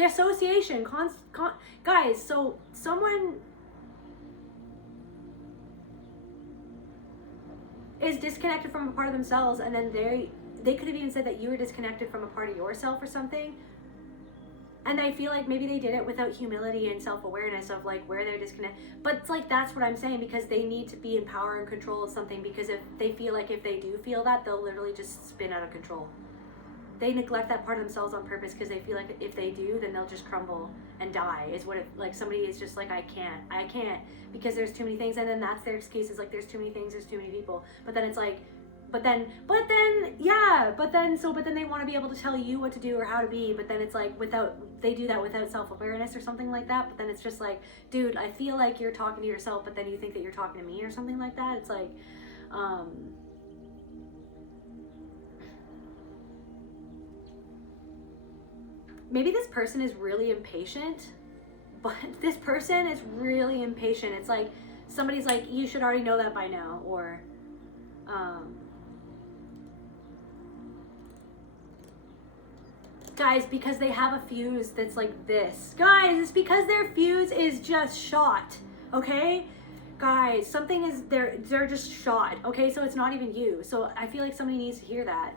dissociation, guys, so someone is disconnected from a part of themselves, and then they could have even said that you were disconnected from a part of yourself or something. And I feel like maybe they did it without humility and self-awareness of like where they're disconnected. But it's like, that's what I'm saying, because they need to be in power and control of something, because if they feel like if they do feel that, they'll literally just spin out of control. They neglect that part of themselves on purpose because they feel like if they do, then they'll just crumble and die, is what it, like somebody is just like, I can't because there's too many things. And then that's their excuse, is like, there's too many things, there's too many people. But then it's like, but then they want to be able to tell you what to do or how to be, but then it's like they do that without self-awareness or something like that. But then it's just like, dude, I feel like you're talking to yourself, but then you think that you're talking to me or something like that. It's like, maybe this person is really impatient, but this person is really impatient. It's like, somebody's like, you should already know that by now, or, guys, because they have a fuse that's like this. Guys, it's because their fuse is just shot, okay? Guys, something is, they're just shot, okay? So it's not even you. So I feel like somebody needs to hear that.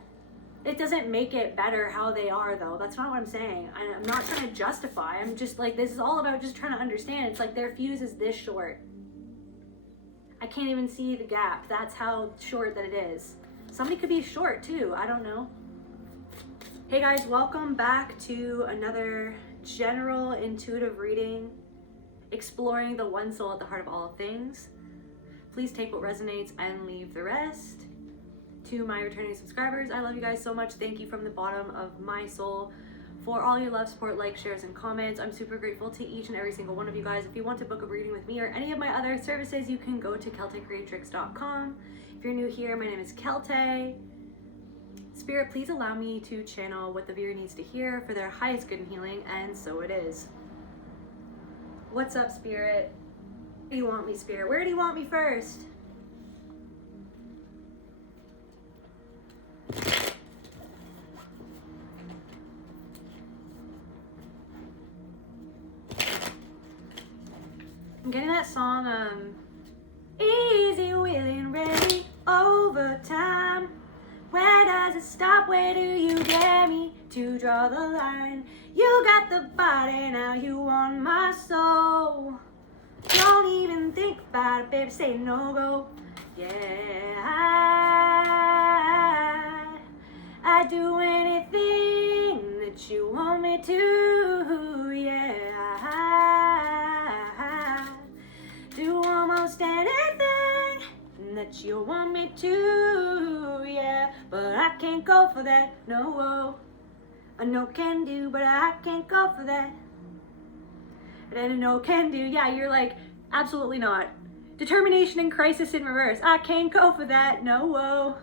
It doesn't make it better how they are, though. That's not what I'm saying. I'm not trying to justify. I'm just like, this is all about just trying to understand. It's like their fuse is this short. I can't even see the gap. That's how short that it is. Somebody could be short too. I don't know. Hey guys, welcome back to another general intuitive reading, exploring the one soul at the heart of all things. Please take what resonates and leave the rest. To my returning subscribers, I love you guys so much. Thank you from the bottom of my soul for all your love, support, likes, shares, and comments. I'm super grateful to each and every single one of you guys. If you want to book a reading with me or any of my other services, you can go to celtaecreatrix.com. If you're new here, my name is Celtae. Spirit, please allow me to channel what the viewer needs to hear for their highest good and healing, and so it is. What's up, Spirit? Where do you want me, Spirit? Where do you want me first? I'm getting that song, easy, willing, ready, overtime. Where does it stop? Where do you get me to draw the line? You got the body, now you want my soul. Don't even think about it, baby, say no go. Yeah, I do anything that you want me to, yeah. Do almost anything that you want me to, yeah. But I can't go for that, no. I know can do, but I can't go for that. And I know can do, yeah, you're like, absolutely not. Determination and crisis in reverse. I can't go for that, no.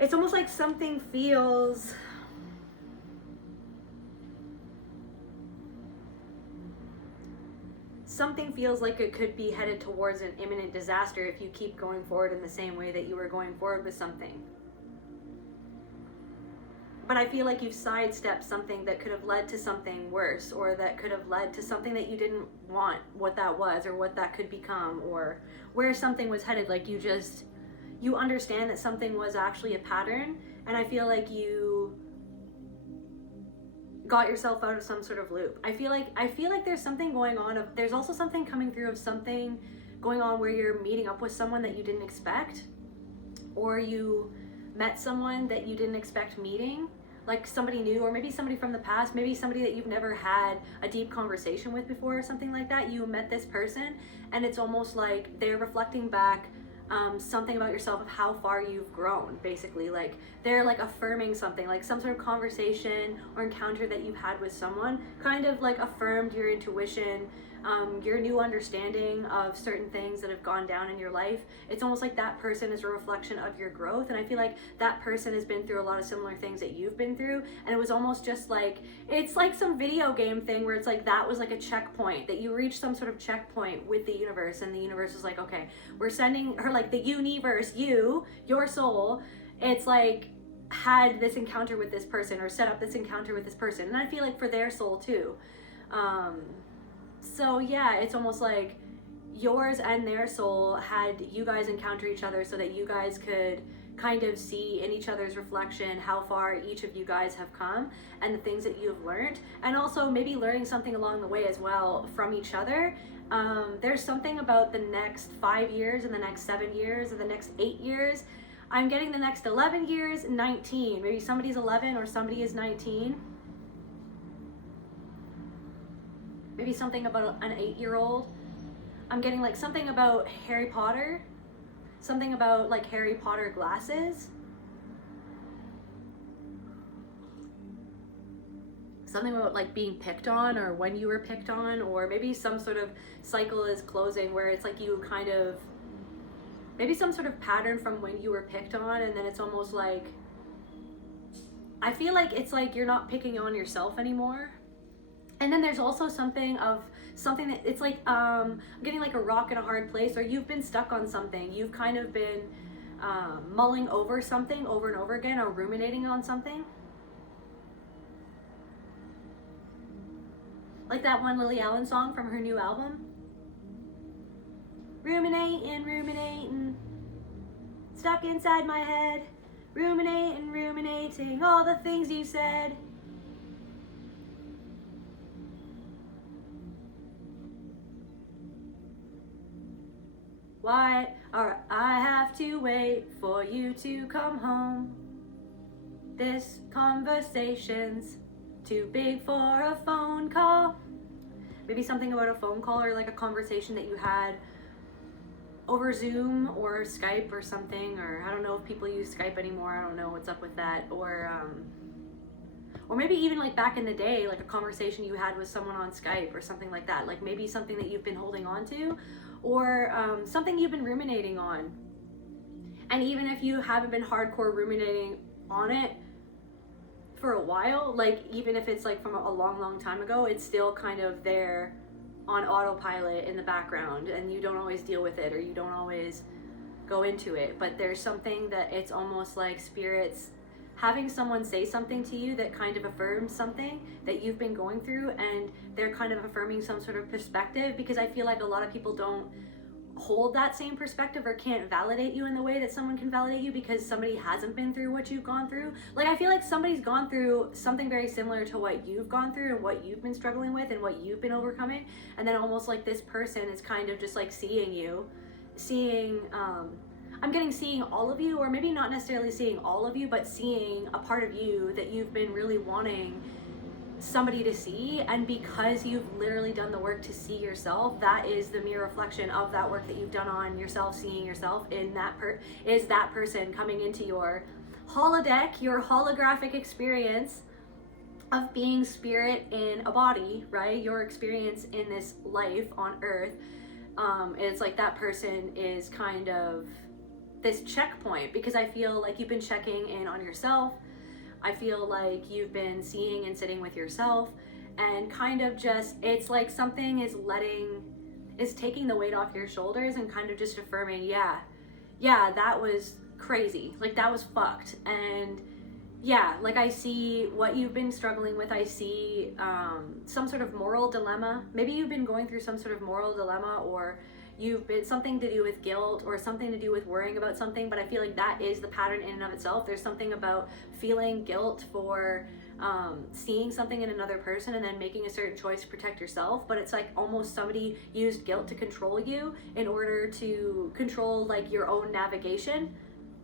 It's almost like something feels... Something feels like it could be headed towards an imminent disaster if you keep going forward in the same way that you were going forward with something. But I feel like you've sidestepped something that could have led to something worse, or that could have led to something that you didn't want what that was, or what that could become, or where something was headed. Like you understand that something was actually a pattern, and I feel like you got yourself out of some sort of loop. I feel like there's something going on there's also something coming through of something going on where you're meeting up with someone that you didn't expect, or you met someone that you didn't expect meeting, like somebody new, or maybe somebody from the past, maybe somebody that you've never had a deep conversation with before or something like that. You met this person and it's almost like they're reflecting back something about yourself of how far you've grown, basically. Like they're like affirming something, like some sort of conversation or encounter that you've had with someone kind of like affirmed your intuition, your new understanding of certain things that have gone down in your life. It's almost like that person is a reflection of your growth, and I feel like that person has been through a lot of similar things that you've been through, and it was almost just like, it's like some video game thing where it's like that was like a checkpoint, that you reached some sort of checkpoint with the universe, and the universe was like, okay, we're sending her, like the universe, your soul, it's like, had this encounter with this person or set up this encounter with this person. And I feel like for their soul too. So yeah, it's almost like yours and their soul had you guys encounter each other so that you guys could kind of see in each other's reflection how far each of you guys have come and the things that you've learned, and also maybe learning something along the way as well from each other. There's something about the next 5 years and the next 7 years and the next 8 years. I'm getting the next 11 years, 19. Maybe somebody's 11 or somebody is 19. Maybe something about an 8-year-old. I'm getting like something about Harry Potter. Something about like Harry Potter glasses. Something about like being picked on or when you were picked on, or maybe some sort of cycle is closing where it's like you kind of, maybe some sort of pattern from when you were picked on, and then it's almost like, I feel like it's like you're not picking on yourself anymore. And then there's also something that it's like, I'm getting like a rock in a hard place, or you've been stuck on something. You've kind of been mulling over something over and over again, or ruminating on something. Like that one Lily Allen song from her new album. Ruminating, stuck inside my head. Ruminating all the things you said. Why or I have to wait for you to come home? This conversation's too big for a phone call. Maybe something about a phone call, or like a conversation that you had over Zoom or Skype or something, or I don't know if people use Skype anymore. I don't know what's up with that. Or maybe even like back in the day, like a conversation you had with someone on Skype or something like that. Like maybe something that you've been holding on to, or something you've been ruminating on. And even if you haven't been hardcore ruminating on it for a while, like even if it's like from a long time ago, it's still kind of there on autopilot in the background, and you don't always deal with it, or you don't always go into it. But there's something that it's almost like spirits having someone say something to you that kind of affirms something that you've been going through, and they're kind of affirming some sort of perspective, because I feel like a lot of people don't hold that same perspective or can't validate you in the way that someone can validate you, because somebody hasn't been through what you've gone through. Like I feel like somebody's gone through something very similar to what you've gone through and what you've been struggling with and what you've been overcoming, and then almost like this person is kind of just like seeing I'm getting seeing all of you, or maybe not necessarily seeing all of you, but seeing a part of you that you've been really wanting somebody to see. And because you've literally done the work to see yourself, that is the mere reflection of that work that you've done on yourself. Seeing yourself in that is that person coming into your holodeck, your holographic experience of being spirit in a body, right? Your experience in this life on earth. It's like that person is kind of this checkpoint, because I feel like you've been checking in on yourself. I feel like you've been seeing and sitting with yourself, and kind of just, it's like something is taking the weight off your shoulders and kind of just affirming, yeah, that was crazy. Like that was fucked. And yeah, like I see what you've been struggling with. I see some sort of moral dilemma. Maybe you've been going through some sort of moral dilemma, or you've been something to do with guilt, or something to do with worrying about something. But I feel like that is the pattern in and of itself. There's something about feeling guilt for seeing something in another person and then making a certain choice to protect yourself. But it's like almost somebody used guilt to control you in order to control like your own navigation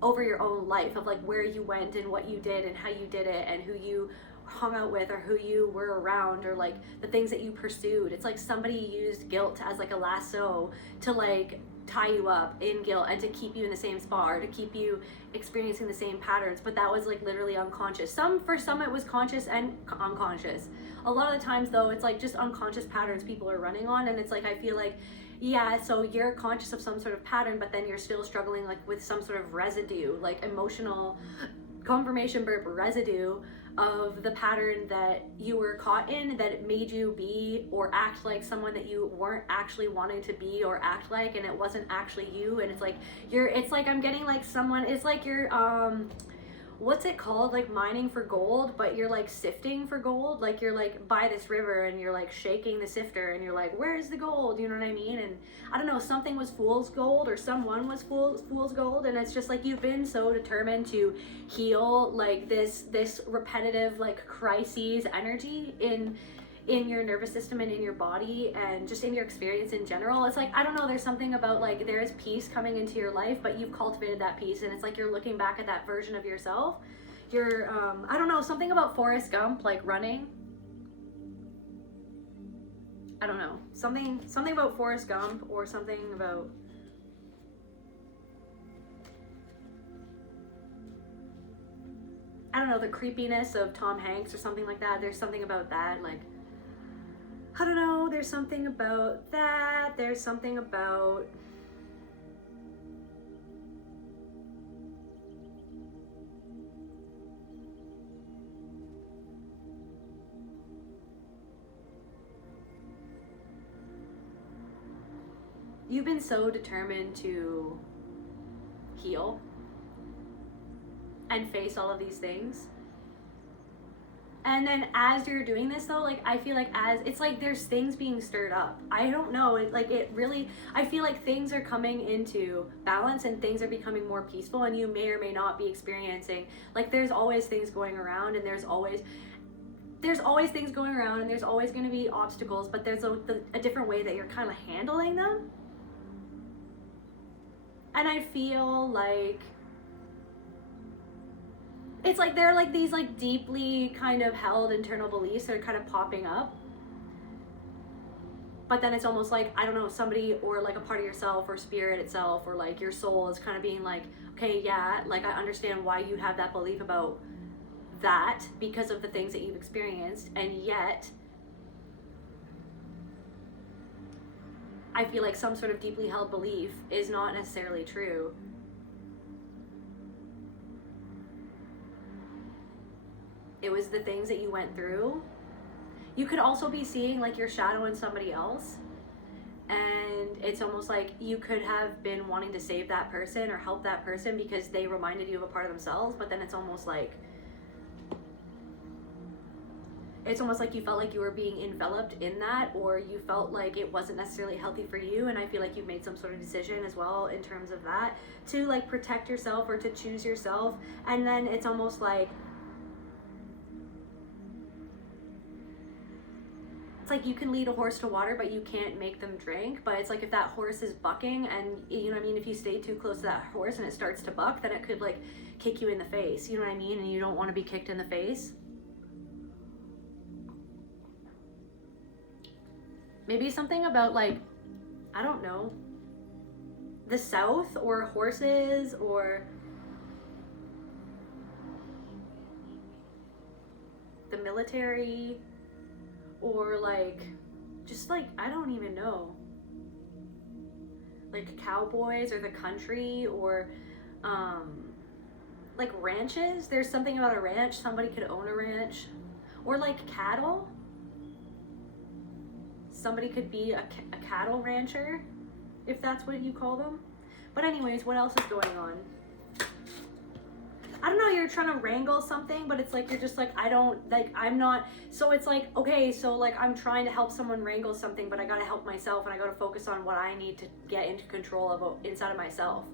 over your own life, of like where you went and what you did and how you did it and who you hung out with or who you were around, or like the things that you pursued. It's like somebody used guilt as like a lasso to like tie you up in guilt and to keep you in the same spot, or to keep you experiencing the same patterns. But that was like literally unconscious. For some it was conscious and unconscious. A lot of the times though, it's like just unconscious patterns people are running on. And it's like, I feel like, yeah, so you're conscious of some sort of pattern, but then you're still struggling like with some sort of residue, like emotional confirmation burp residue of the pattern that you were caught in, that it made you be or act like someone that you weren't actually wanting to be or act like, and it wasn't actually you. And it's like I'm getting like someone, it's like you're what's it called, like mining for gold, but you're like sifting for gold, like you're like by this river and you're like shaking the sifter and you're like, where's the gold, you know what I mean? And I don't know, something was fool's gold or someone was fool's gold, and it's just like you've been so determined to heal like this repetitive like crises energy in your nervous system and in your body and just in your experience in general. It's like, I don't know, there's something about like there's peace coming into your life, but you've cultivated that peace, and it's like you're looking back at that version of yourself. You're I don't know, something about Forrest Gump, like running. I don't know, something about Forrest Gump, or something about, I don't know, the creepiness of Tom Hanks or something like that. There's something about that, like, I don't know, there's something about that. There's something about, you've been so determined to heal and face all of these things. And then as you're doing this though, like I feel like as it's like there's things being stirred up. I don't know, it really, I feel like things are coming into balance and things are becoming more peaceful, and you may or may not be experiencing, like there's always things going around, and there's always things going around, and there's always going to be obstacles, but there's a different way that you're kind of handling them. And I feel like it's like there are like these like deeply kind of held internal beliefs that are kind of popping up, but then it's almost like, I don't know, somebody or like a part of yourself or spirit itself or like your soul is kind of being like, okay, yeah, like I understand why you have that belief about that because of the things that you've experienced, and yet I feel like some sort of deeply held belief is not necessarily true. It was the things that you went through. You could also be seeing like your shadow in somebody else, and it's almost like you could have been wanting to save that person or help that person because they reminded you of a part of themselves, but then it's almost like you felt like you were being enveloped in that, or you felt like it wasn't necessarily healthy for you. And I feel like you've made some sort of decision as well in terms of that to like protect yourself or to choose yourself. And then it's almost like you can lead a horse to water, but you can't make them drink. But it's like if that horse is bucking, and you know what I mean, if you stay too close to that horse and it starts to buck, then it could like kick you in the face, you know what I mean, and you don't want to be kicked in the face. Maybe something about like, I don't know, the South or horses or the military, or like just like, I don't even know, like cowboys or the country, or like ranches. There's something about a ranch, somebody could own a ranch, or like cattle. Somebody could be a cattle rancher, if that's what you call them. But anyways, what else is going on? I don't know, you're trying to wrangle something, but it's like you're just like, I'm not, so it's like, okay, so like I'm trying to help someone wrangle something, but I gotta help myself, and I gotta focus on what I need to get into control of inside of myself.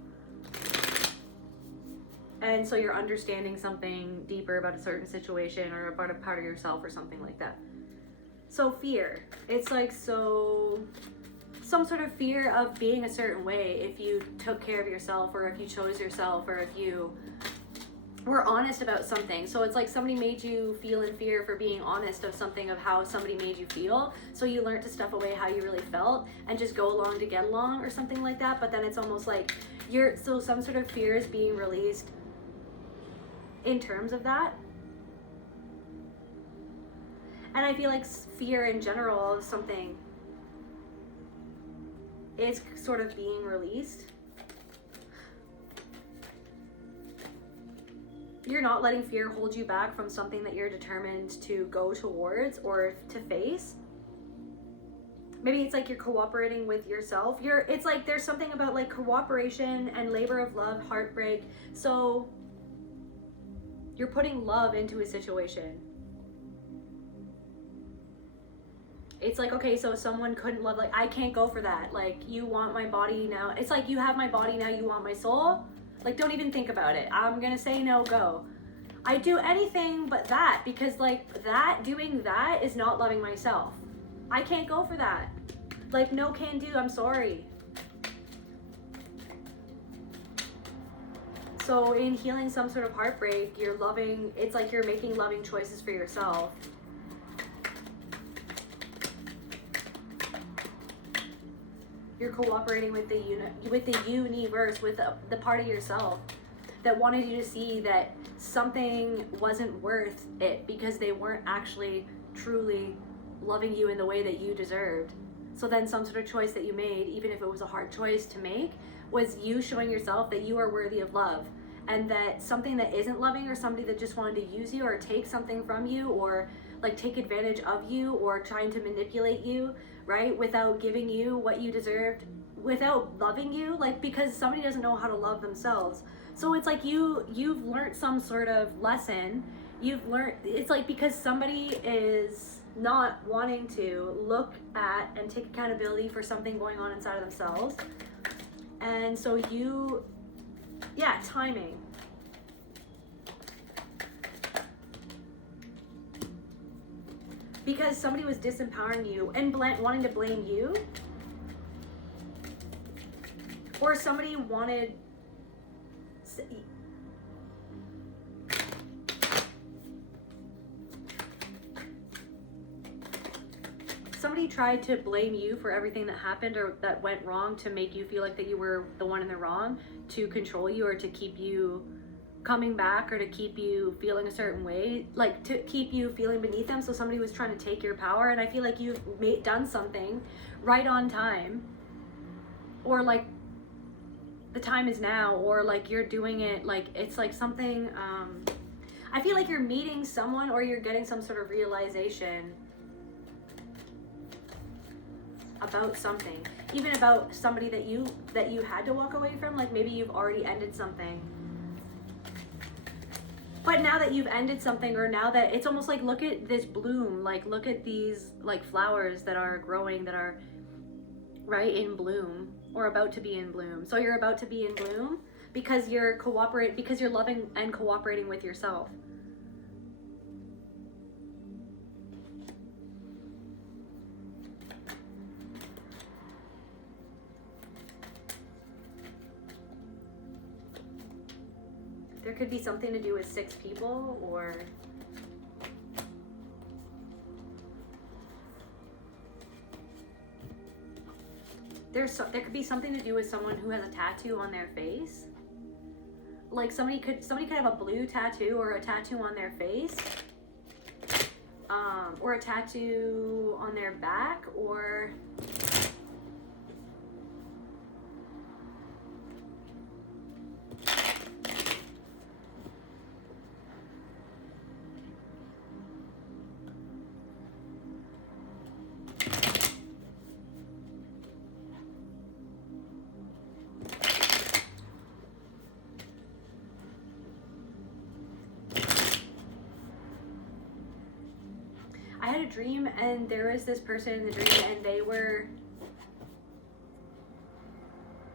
And so you're understanding something deeper about a certain situation or about a part of yourself or something like that. So fear, it's like, so some sort of fear of being a certain way if you took care of yourself, or if you chose yourself, or if you were honest about something. So it's like somebody made you feel in fear for being honest of something, of how somebody made you feel. So you learned to stuff away how you really felt and just go along to get along or something like that. But then it's almost like so some sort of fear is being released in terms of that. And I feel like fear in general of something is sort of being released. You're not letting fear hold you back from something that you're determined to go towards or to face. Maybe it's like you're cooperating with yourself. It's like there's something about like cooperation and labor of love, heartbreak. So You're putting love into a situation. It's like, okay, so someone couldn't love, like, I can't go for that. Like, you want my body now. It's like, you have my body now, you want my soul. Like, don't even think about it. I'm gonna say no, go. I do anything but that, because like that, doing that is not loving myself. I can't go for that. Like, no can do, I'm sorry. So in healing some sort of heartbreak, you're loving, it's like you're making loving choices for yourself. You're cooperating with the universe, with the part of yourself that wanted you to see that something wasn't worth it because they weren't actually truly loving you in the way that you deserved. So then some sort of choice that you made, even if it was a hard choice to make, was you showing yourself that you are worthy of love, and that something that isn't loving, or somebody that just wanted to use you or take something from you, or like take advantage of you, or trying to manipulate you, right, without giving you what you deserved, without loving you, like, because somebody doesn't know how to love themselves. So it's like you've learned some sort of lesson. You've learned, it's like because somebody is not wanting to look at and take accountability for something going on inside of themselves. And so timing. Because somebody was disempowering you and wanting to blame you, or somebody wanted, somebody tried to blame you for everything that happened or that went wrong, to make you feel like that you were the one in the wrong, to control you, or to keep you coming back, or to keep you feeling a certain way, like to keep you feeling beneath them. So somebody was trying to take your power, and I feel like you've done something right on time, or like the time is now, or like you're doing it, like it's like something, I feel like you're meeting someone, or you're getting some sort of realization about something, even about somebody that you had to walk away from. Like maybe you've already ended something, but now that you've ended something, or now that it's almost like, look at this bloom, like look at these like flowers that are growing, that are right in bloom, or about to be in bloom. So you're about to be in bloom because you're loving and cooperating with yourself. There could be something to do with 6 people, or there could be something to do with someone who has a tattoo on their face. Like somebody could have a blue tattoo, or a tattoo on their face, or a tattoo on their back, or I had a dream, and there was this person in the dream, and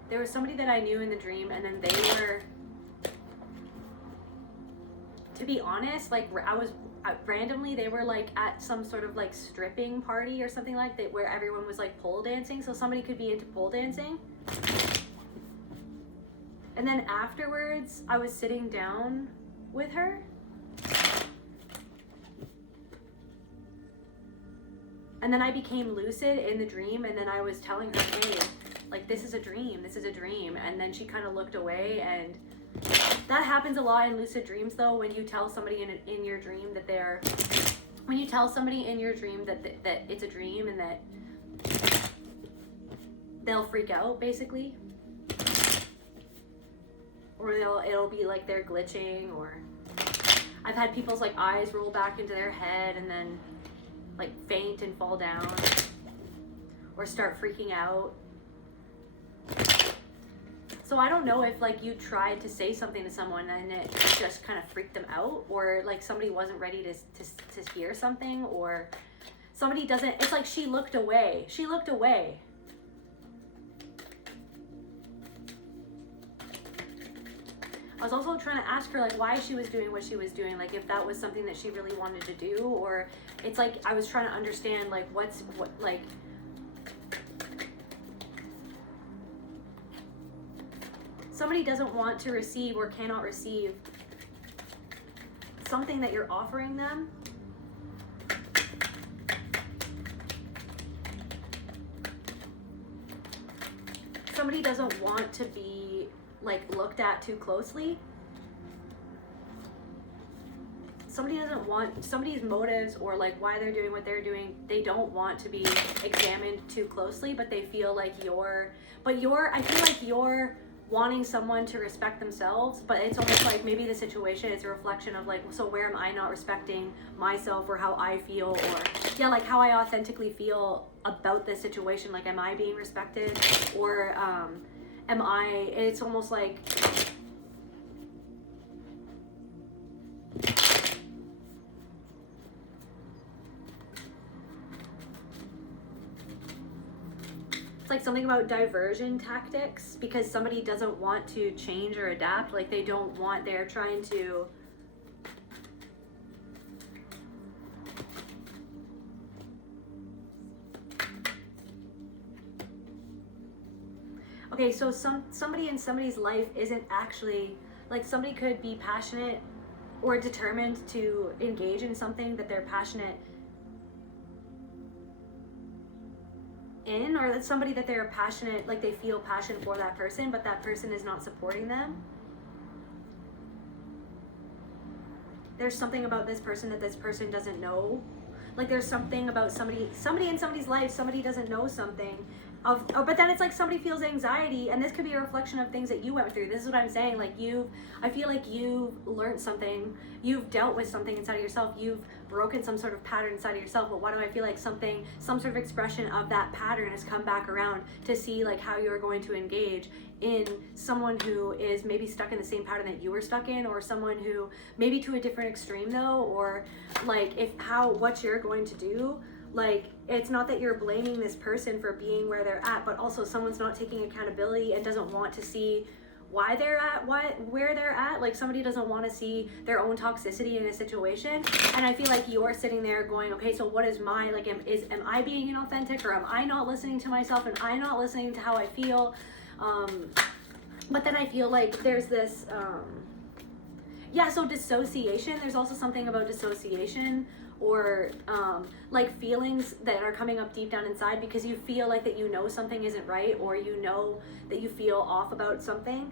there was somebody that I knew in the dream, and then they were, to be honest, like randomly, they were like at some sort of like stripping party or something like that, where everyone was like pole dancing. So somebody could be into pole dancing. And then afterwards, I was sitting down with her, and then I became lucid in the dream, and then I was telling her, hey, like, this is a dream. And then she kind of looked away, and that happens a lot in lucid dreams, though, when you tell somebody in your dream that when you tell somebody in your dream that it's a dream, and that they'll freak out, basically. Or it'll be like they're glitching, or I've had people's like eyes roll back into their head and then like faint and fall down, or start freaking out. So I don't know if like you tried to say something to someone and it just kind of freaked them out, or like somebody wasn't ready to hear something, or somebody doesn't, it's like she looked away. She looked away. I was also trying to ask her like why she was doing what she was doing, like if that was something that she really wanted to do, or it's like I was trying to understand like what like somebody doesn't want to receive or cannot receive something that you're offering them. Somebody doesn't want to be like looked at too closely. Somebody doesn't want somebody's motives or like why they're doing what they're doing. They don't want to be examined too closely, but they feel like I feel like you're wanting someone to respect themselves, but it's almost like maybe the situation is a reflection of like, so where am I not respecting myself or how I feel, or yeah, like how I authentically feel about this situation. Like, am I being respected, or am I, it's almost like like something about diversion tactics, because somebody doesn't want to change or adapt. Like they don't want, they're trying to okay, so somebody in somebody's life isn't actually, like somebody could be passionate or determined to engage in something that they're passionate in, or that somebody that they're passionate, like they feel passion for that person, but that person is not supporting them. There's something about this person that this person doesn't know. Like there's something about somebody in somebody's life, somebody doesn't know something of, but then it's like somebody feels anxiety, and this could be a reflection of things that you went through. This is what I'm saying, like I feel like you've learned something, you've dealt with something inside of yourself, you've broken some sort of pattern inside of yourself, but why do I feel like some sort of expression of that pattern has come back around to see like how you're going to engage in someone who is maybe stuck in the same pattern that you were stuck in, or someone who maybe to a different extreme though, or like what you're going to do. Like, it's not that you're blaming this person for being where they're at, but also someone's not taking accountability and doesn't want to see why they're at where they're at. Like somebody doesn't want to see their own toxicity in a situation, and I feel like you're sitting there going, okay, so what is my, like, am I being inauthentic, or am I not listening to myself, and I'm not listening to how I feel? But then I feel like there's this so dissociation. There's also something about dissociation, or like feelings that are coming up deep down inside because you feel like that you know something isn't right, or you know that you feel off about something.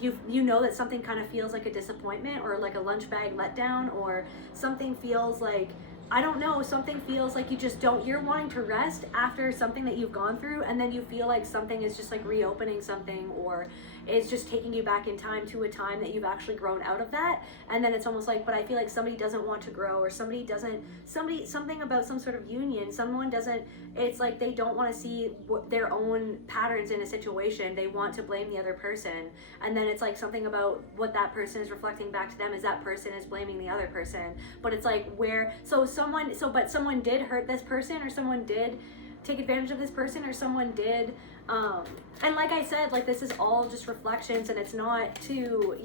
You know that something kind of feels like a disappointment, or like a lunch bag letdown, or something feels like, I don't know, something feels like you're wanting to rest after something that you've gone through, and then you feel like something is just like reopening something, or it's just taking you back in time to a time that you've actually grown out of that. And then it's almost like, but I feel like somebody doesn't want to grow, or something about some sort of union, someone doesn't, it's like they don't want to see their own patterns in a situation. They want to blame the other person. And then it's like something about what that person is reflecting back to them is that person is blaming the other person. But it's like but someone did hurt this person, or someone did take advantage of this person, or someone did, and like I said, like this is all just reflections, and it's not to,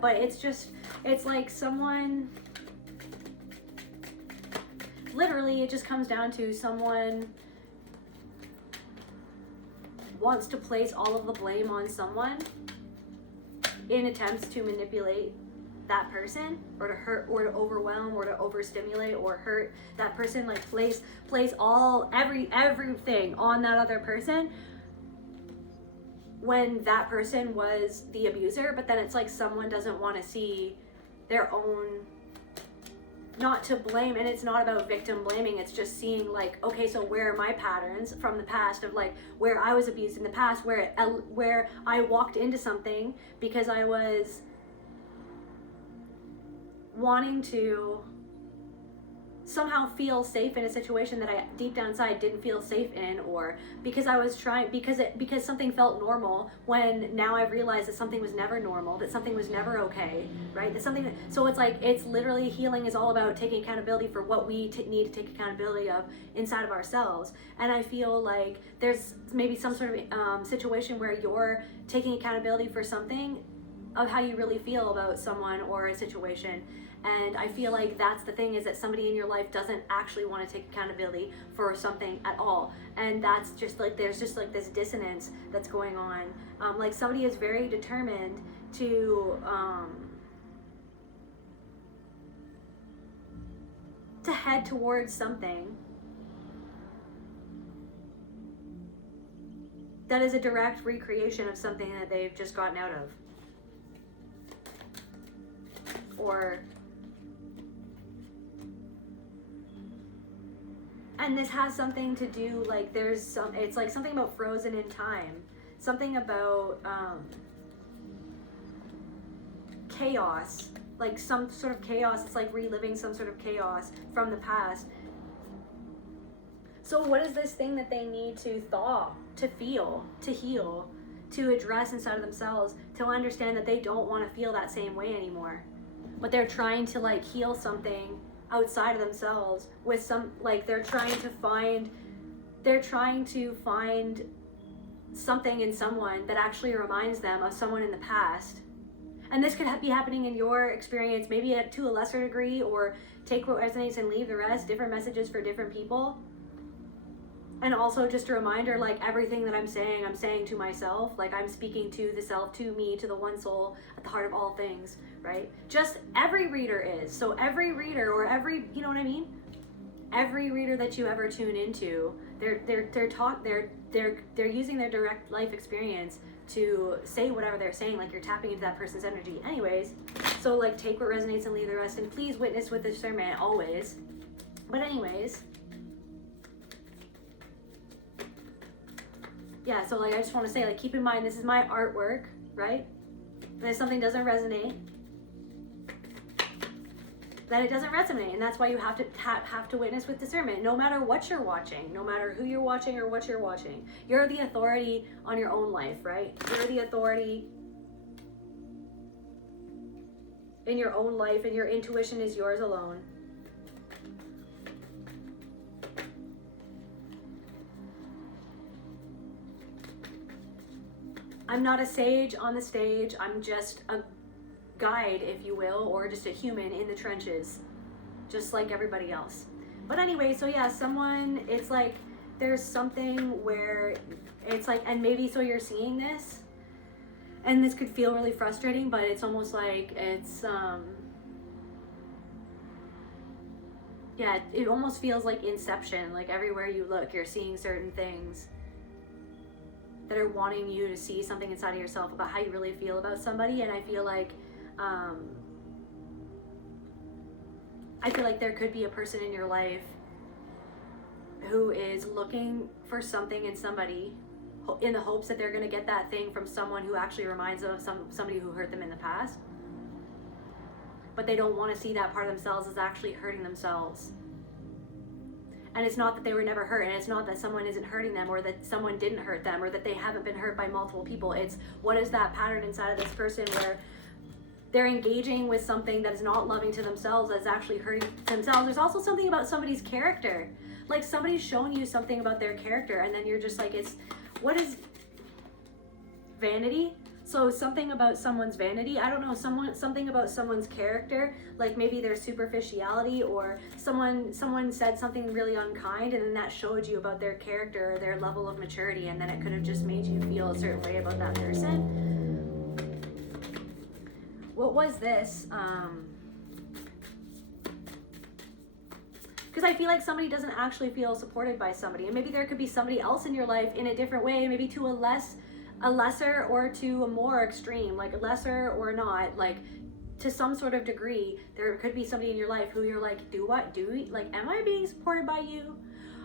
but it's like someone, literally it just comes down to someone wants to place all of the blame on someone in attempts to manipulate that person, or to hurt, or to overwhelm, or to overstimulate, or hurt that person, like place everything on that other person when that person was the abuser. But then it's like someone doesn't want to see their own, not to blame, and it's not about victim blaming, it's just seeing like, okay, so where are my patterns from the past of like where I was abused in the past, where I walked into something because I was wanting to somehow feel safe in a situation that I deep down inside didn't feel safe in, or because I was trying, because something felt normal, when now I've realized that something was never normal, that something was never okay, right? That something, so it's like, it's literally, healing is all about taking accountability for what we need to take accountability of inside of ourselves. And I feel like there's maybe some sort of situation where you're taking accountability for something of how you really feel about someone or a situation. And I feel like that's the thing, is that somebody in your life doesn't actually want to take accountability for something at all. And that's just like, there's just like this dissonance that's going on. Like somebody is very determined to head towards something that is a direct recreation of something that they've just gotten out of. Or, and this has something to do, like there's some, it's like something about frozen in time, something about chaos, like some sort of chaos. It's like reliving some sort of chaos from the past. So what is this thing that they need to thaw, to feel, to heal, to address inside of themselves, to understand that they don't want to feel that same way anymore? But they're trying to like heal something outside of themselves with some, like they're trying to find something in someone that actually reminds them of someone in the past. And this could be happening in your experience, maybe to a lesser degree, or take what resonates and leave the rest, different messages for different people. And also just a reminder, like everything that I'm saying to myself, like I'm speaking to the self, to me, to the one soul at the heart of all things, right? Just every reader is. So every reader, or every, you know what I mean? Every reader that you ever tune into, they're using their direct life experience to say whatever they're saying, like you're tapping into that person's energy. Anyways, so like take what resonates and leave the rest, and please witness with discernment always. But anyways, yeah, so like I just want to say, like, keep in mind, this is my artwork, right? And if something doesn't resonate, then it doesn't resonate, and that's why you have to witness with discernment. No matter what you're watching, no matter who you're watching or what you're watching, you're the authority on your own life, right? You're the authority in your own life, and your intuition is yours alone. I'm not a sage on the stage. I'm just a guide, if you will, or just a human in the trenches, just like everybody else. But anyway, so yeah, someone, it's like there's something where it's like, and maybe so you're seeing this, and this could feel really frustrating, but it's almost like it's yeah, it almost feels like Inception. Like everywhere you look, you're seeing certain things that are wanting you to see something inside of yourself about how you really feel about somebody. And I feel like there could be a person in your life who is looking for something in somebody in the hopes that they're going to get that thing from someone who actually reminds them of somebody who hurt them in the past. But they don't want to see that part of themselves as actually hurting themselves. And it's not that they were never hurt, and it's not that someone isn't hurting them, or that someone didn't hurt them, or that they haven't been hurt by multiple people. It's what is that pattern inside of this person where they're engaging with something that is not loving to themselves, that's actually hurting themselves. There's also something about somebody's character. Like somebody's showing you something about their character, and then you're just like, what is vanity? So something about someone's vanity, I don't know, something about someone's character, like maybe their superficiality, or someone said something really unkind, and then that showed you about their character or their level of maturity, and then it could have just made you feel a certain way about that person. What was this? Because I feel like somebody doesn't actually feel supported by somebody, and maybe there could be somebody else in your life in a different way, maybe to a lesser or to a more extreme, like lesser or not, like to some sort of degree. There could be somebody in your life who you're like, am I being supported by you?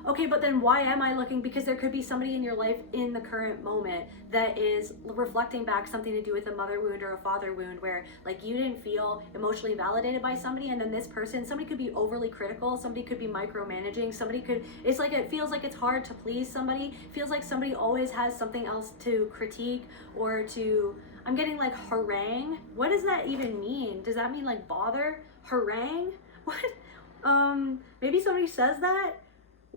Okay, but then why am I looking? Because there could be somebody in your life in the current moment that is reflecting back something to do with a mother wound or a father wound, where like you didn't feel emotionally validated by somebody, and then this person, somebody could be overly critical, somebody could be micromanaging, somebody could, it's like, it feels like it's hard to please somebody, it feels like somebody always has something else to critique or to, I'm getting like harangue. What does that even mean? Does that mean like bother? Harangue? What? Maybe somebody says that.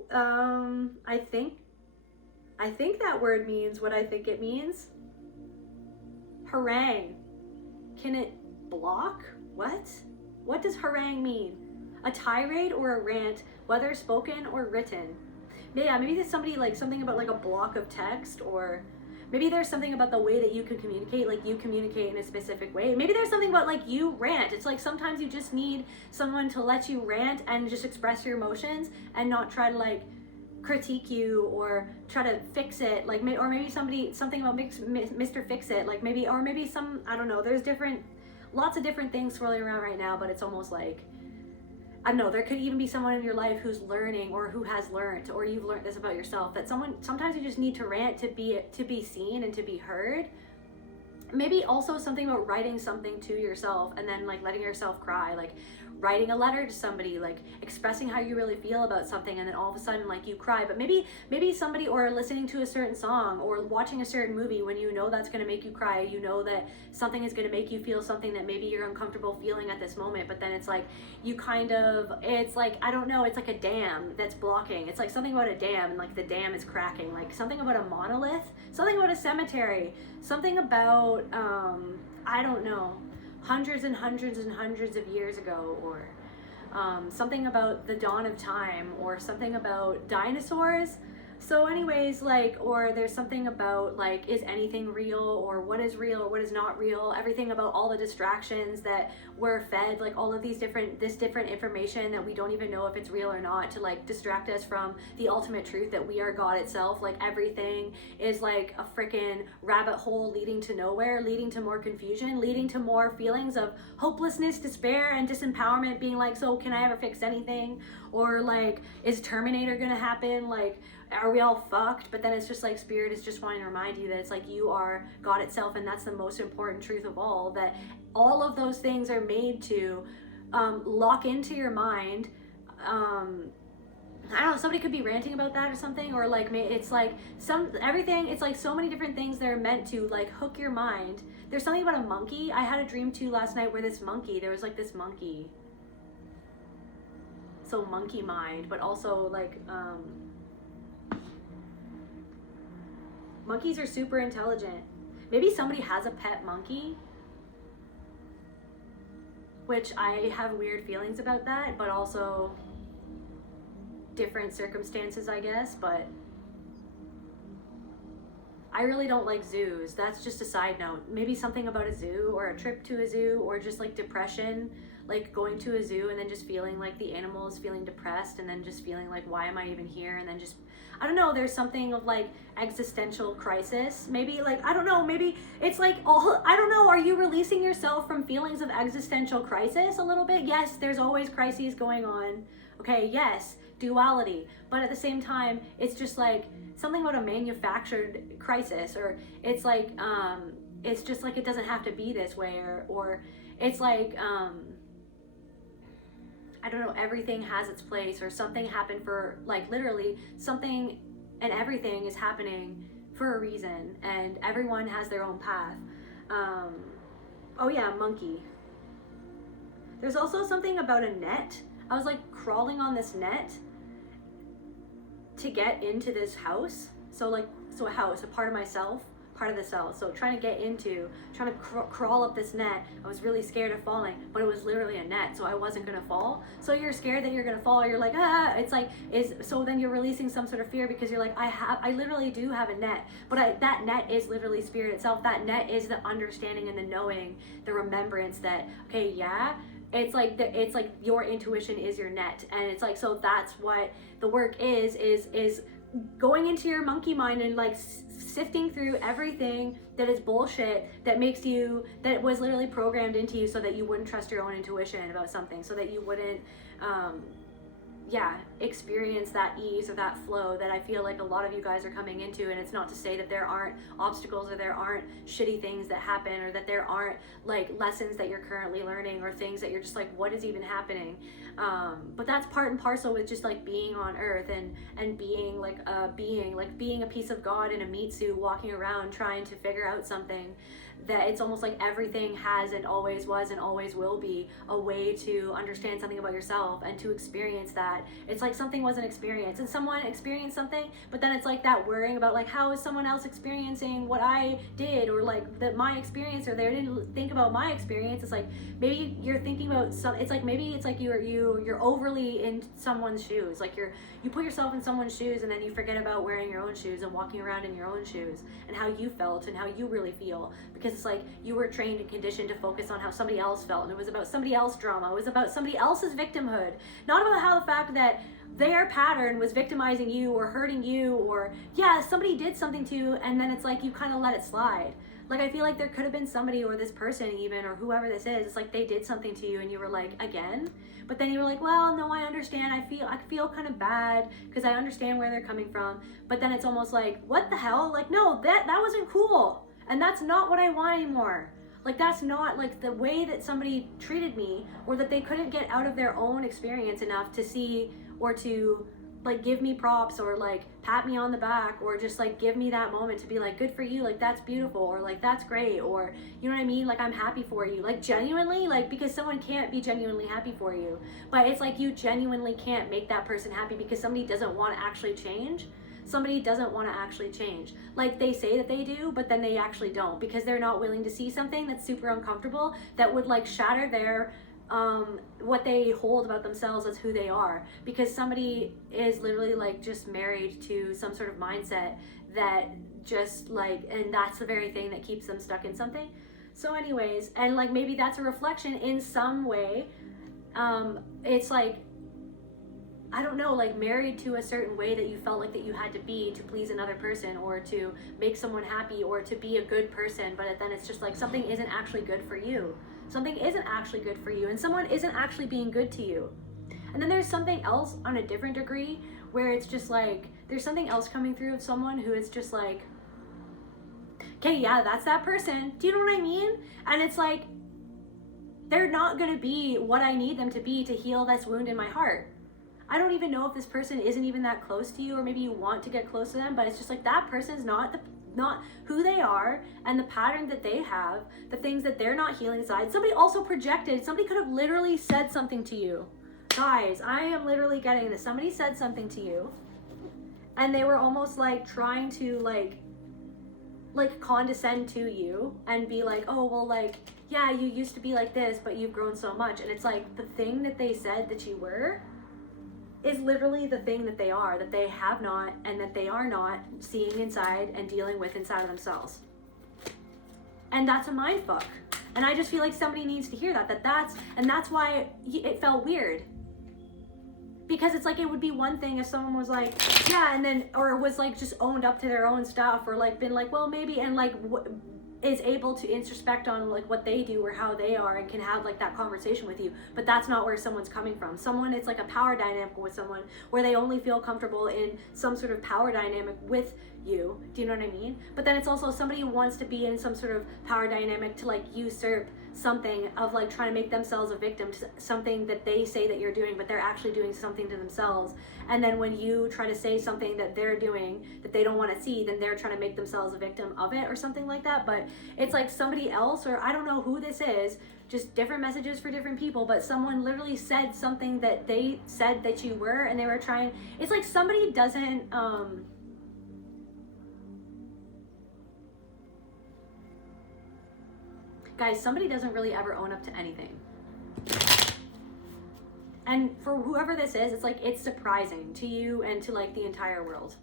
I think that word means what I think it means. Harangue. Can it block? What does harangue mean? A tirade or a rant, whether spoken or written. Yeah, maybe there's somebody like something about like a block of text, or maybe there's something about the way that you can communicate, like you communicate in a specific way. Maybe there's something about like you rant. It's like sometimes you just need someone to let you rant and just express your emotions and not try to like critique you or try to fix it. Like, or maybe something about Mr. Fix It. Like maybe, or maybe some, I don't know. There's lots of different things swirling around right now, but it's almost like, I don't know, there could even be someone in your life who's learning or who has learned, or you've learned this about yourself, that sometimes you just need to rant to be seen and to be heard. Maybe also something about writing something to yourself and then like letting yourself cry, like writing a letter to somebody, like expressing how you really feel about something, and then all of a sudden like you cry. But maybe somebody, or listening to a certain song or watching a certain movie when you know that's going to make you cry, you know that something is going to make you feel something that maybe you're uncomfortable feeling at this moment, but then it's like you kind of, it's like, I don't know, it's like a dam that's blocking. It's like something about a dam and like the dam is cracking, like something about a monolith, something about a cemetery, something about I don't know, hundreds and hundreds and hundreds of years ago, or something about the dawn of time, or something about dinosaurs. So anyways, like, or there's something about like, is anything real, or what is real or what is not real, everything about all the distractions that we're fed, like all of this different information that we don't even know if it's real or not, to like distract us from the ultimate truth that we are God itself. Like everything is like a freaking rabbit hole leading to nowhere, leading to more confusion, leading to more feelings of hopelessness, despair, and disempowerment, being like, so can I ever fix anything? Or like, is Terminator gonna happen? Like, are we all fucked? But then it's just like Spirit is just wanting to remind you that it's like you are God itself, and that's the most important truth of all, that all of those things are made to lock into your mind. I don't know, somebody could be ranting about that or something, or like it's like everything, it's like so many different things that are meant to like hook your mind. There's something about a monkey. I had a dream too last night where there was like this monkey. So monkey mind, but also like monkeys are super intelligent. Maybe somebody has a pet monkey, which I have weird feelings about that, but also different circumstances, I guess. But I really don't like zoos. That's just a side note. Maybe something about a zoo, or a trip to a zoo, or just like depression, like going to a zoo and then just feeling like the animal is feeling depressed, and then just feeling like, why am I even here? And then just, I don't know, there's something of like existential crisis. Maybe like, I don't know, maybe it's like all, I don't know, are you releasing yourself from feelings of existential crisis a little bit? Yes, there's always crises going on. Okay, yes, duality. But at the same time, it's just like something about a manufactured crisis, or it's like, it's just like, it doesn't have to be this way, or it's like, I don't know, everything has its place, or something happened for, like, literally something and everything is happening for a reason, and everyone has their own path. Oh yeah, monkey. There's also something about a net. I was like crawling on this net to get into this house. So a house, a part of myself, part of the cell. So trying to crawl up this net. I was really scared of falling, but it was literally a net, so I wasn't gonna fall. So you're scared that you're gonna fall. You're like, it's like, so then you're releasing some sort of fear, because you're like, I literally do have a net, but that net is literally Spirit itself. That net is the understanding and the knowing, the remembrance that, okay, yeah, it's like your intuition is your net. And it's like, so that's what the work is going into your monkey mind and like sifting through everything that is bullshit, that was literally programmed into you so that you wouldn't trust your own intuition about something, so that you wouldn't experience that ease or that flow that I feel like a lot of you guys are coming into. And it's not to say that there aren't obstacles or there aren't shitty things that happen or that there aren't like lessons that you're currently learning or things that you're just like, what is even happening? But that's part and parcel with just like being on earth and being like being a piece of God in a meat suit, walking around trying to figure out something. That it's almost like everything has and always was and always will be a way to understand something about yourself and to experience that. It's like something was an experience and someone experienced something, but then it's like that worrying about like, how is someone else experiencing what I did, or like that my experience, or they didn't think about my experience. It's like maybe you're thinking about it's like maybe it's like you're overly in someone's shoes. Like you put yourself in someone's shoes and then you forget about wearing your own shoes and walking around in your own shoes and how you felt and how you really feel, because it's like you were trained and conditioned to focus on how somebody else felt, and it was about somebody else's drama, it was about somebody else's victimhood, not about how the fact that their pattern was victimizing you or hurting you, or somebody did something to you and then it's like you kind of let it slide. Like I feel like there could have been somebody, or this person even, or whoever this is, it's like they did something to you and you were like, again? But then you were like, well, no, I understand. I feel kind of bad because I understand where they're coming from. But then it's almost like, what the hell? Like, no, that wasn't cool. And that's not what I want anymore. Like, that's not like the way that somebody treated me, or that they couldn't get out of their own experience enough to see or to like give me props or like pat me on the back or just like give me that moment to be like, good for you, like that's beautiful, or like that's great, or you know what I mean, like I'm happy for you, like genuinely, like because someone can't be genuinely happy for you, but it's like you genuinely can't make that person happy because somebody doesn't want to actually change. Somebody doesn't want to actually change. Like they say that they do, but then they actually don't, because they're not willing to see something that's super uncomfortable that would like shatter their what they hold about themselves as who they are, because somebody is literally like just married to some sort of mindset that just like, and that's the very thing that keeps them stuck in something. So anyways, and like maybe that's a reflection in some way. It's like, I don't know, like married to a certain way that you felt like that you had to be to please another person or to make someone happy or to be a good person, but then it's just like something isn't actually good for you. Something isn't actually good for you, and someone isn't actually being good to you. And then there's something else on a different degree where it's just like there's something else coming through of someone who is just like, okay, yeah, that's that person. Do you know what I mean? And it's like they're not going to be what I need them to be to heal this wound in my heart. I don't even know if this person isn't even that close to you, or maybe you want to get close to them, but it's just like that person's not who they are, and the pattern that they have, the things that they're not healing inside. Somebody also projected, somebody could have literally said something to you. Guys, I am literally getting this. Somebody said something to you, and they were almost like trying to like condescend to you and be like, oh, well, like, yeah, you used to be like this, but you've grown so much. And it's like the thing that they said that you were is literally the thing that they are, that they have not, and that they are not seeing inside and dealing with inside of themselves. And that's a mind fuck. And I just feel like somebody needs to hear that's why it felt weird. Because it's like, it would be one thing if someone was like, yeah, and then, or was like just owned up to their own stuff, or like been like, well, maybe, and like is able to introspect on like what they do or how they are and can have like that conversation with you. But that's not where someone's coming from. Someone, it's like a power dynamic with someone where they only feel comfortable in some sort of power dynamic with you. Do you know what I mean? But then it's also somebody who wants to be in some sort of power dynamic to like usurp something of like trying to make themselves a victim to something that they say that you're doing, but they're actually doing something to themselves. And then when you try to say something that they're doing that they don't want to see, then they're trying to make themselves a victim of it or something like that. But it's like somebody else, or I don't know who this is, just different messages for different people, but someone literally said something that they said that you were, and they were trying, it's like somebody doesn't guys, somebody doesn't really ever own up to anything. And for whoever this is, it's like, it's surprising to you and to like the entire world.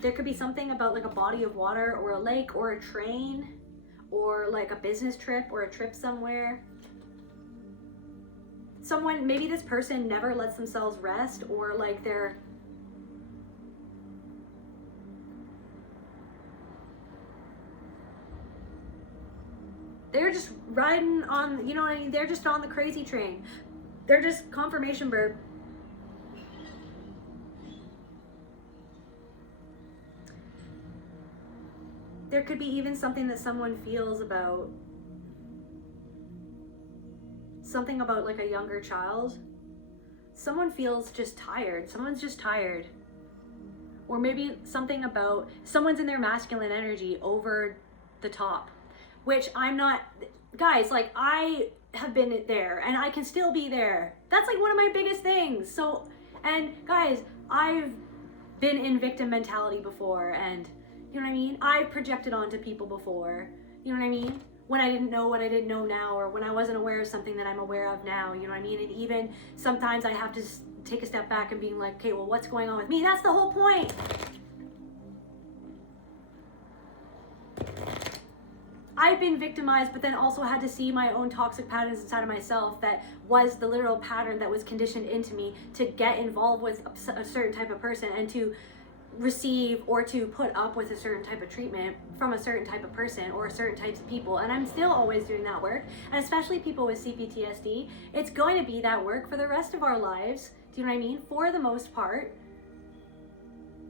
There could be something about like a body of water or a lake or a train or like a business trip or a trip somewhere. Someone, maybe this person never lets themselves rest, or like they're They're just riding on, you know what I mean? They're just on the crazy train. They're just confirmation bird. There could be even something that someone feels about, something about like a younger child. Someone feels just tired. Someone's just tired. Or maybe something about someone's in their masculine energy over the top, which I'm not. Guys, like, I have been there and I can still be there. That's like one of my biggest things. So, and guys, I've been in victim mentality before, and you know what I mean? I've projected onto people before, you know what I mean? When I didn't know what I didn't know now, or when I wasn't aware of something that I'm aware of now, you know what I mean? And even sometimes I have to take a step back and being like, okay, well, what's going on with me? That's the whole point. I've been victimized, but then also had to see my own toxic patterns inside of myself that was the literal pattern that was conditioned into me to get involved with a certain type of person and to receive or to put up with a certain type of treatment from a certain type of person or certain types of people. And I'm still always doing that work. And especially people with CPTSD, it's going to be that work for the rest of our lives. Do you know what I mean? For the most part.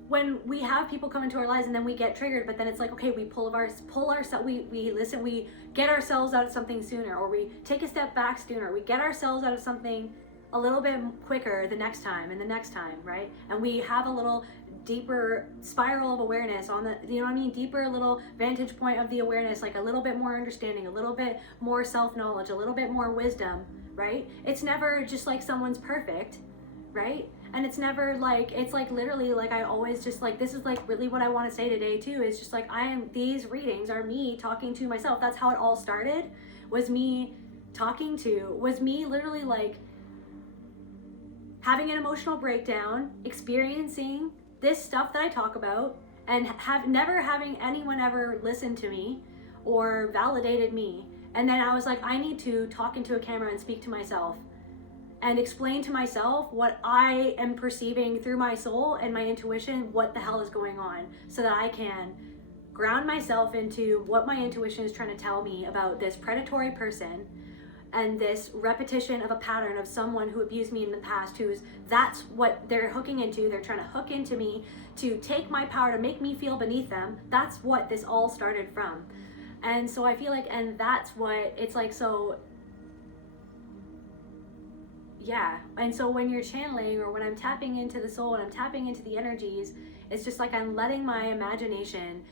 When we have people come into our lives and then we get triggered, but then it's like, okay, we pull ourselves, we listen, we get ourselves out of something sooner, or we take a step back sooner, we get ourselves out of something a little bit quicker the next time and the next time, right? And we have a little deeper spiral of awareness on the, you know what I mean? Deeper little vantage point of the awareness, like a little bit more understanding, a little bit more self-knowledge, a little bit more wisdom, right? It's never just like someone's perfect, right? And it's never like, it's like literally like I always just like, this is like really what I want to say today too, is just like these readings are me talking to myself. That's how it all started, was me literally like having an emotional breakdown, experiencing this stuff that I talk about, and never having anyone ever listen to me or validated me. And then I was like, I need to talk into a camera and speak to myself and explain to myself what I am perceiving through my soul and my intuition, what the hell is going on, so that I can ground myself into what my intuition is trying to tell me about this predatory person and this repetition of a pattern of someone who abused me in the past, that's what they're hooking into. They're trying to hook into me to take my power, to make me feel beneath them. That's what this all started from. And so I feel like, and that's what it's like, so yeah. And so when you're channeling, or when I'm tapping into the soul and I'm tapping into the energies, it's just like I'm letting my imagination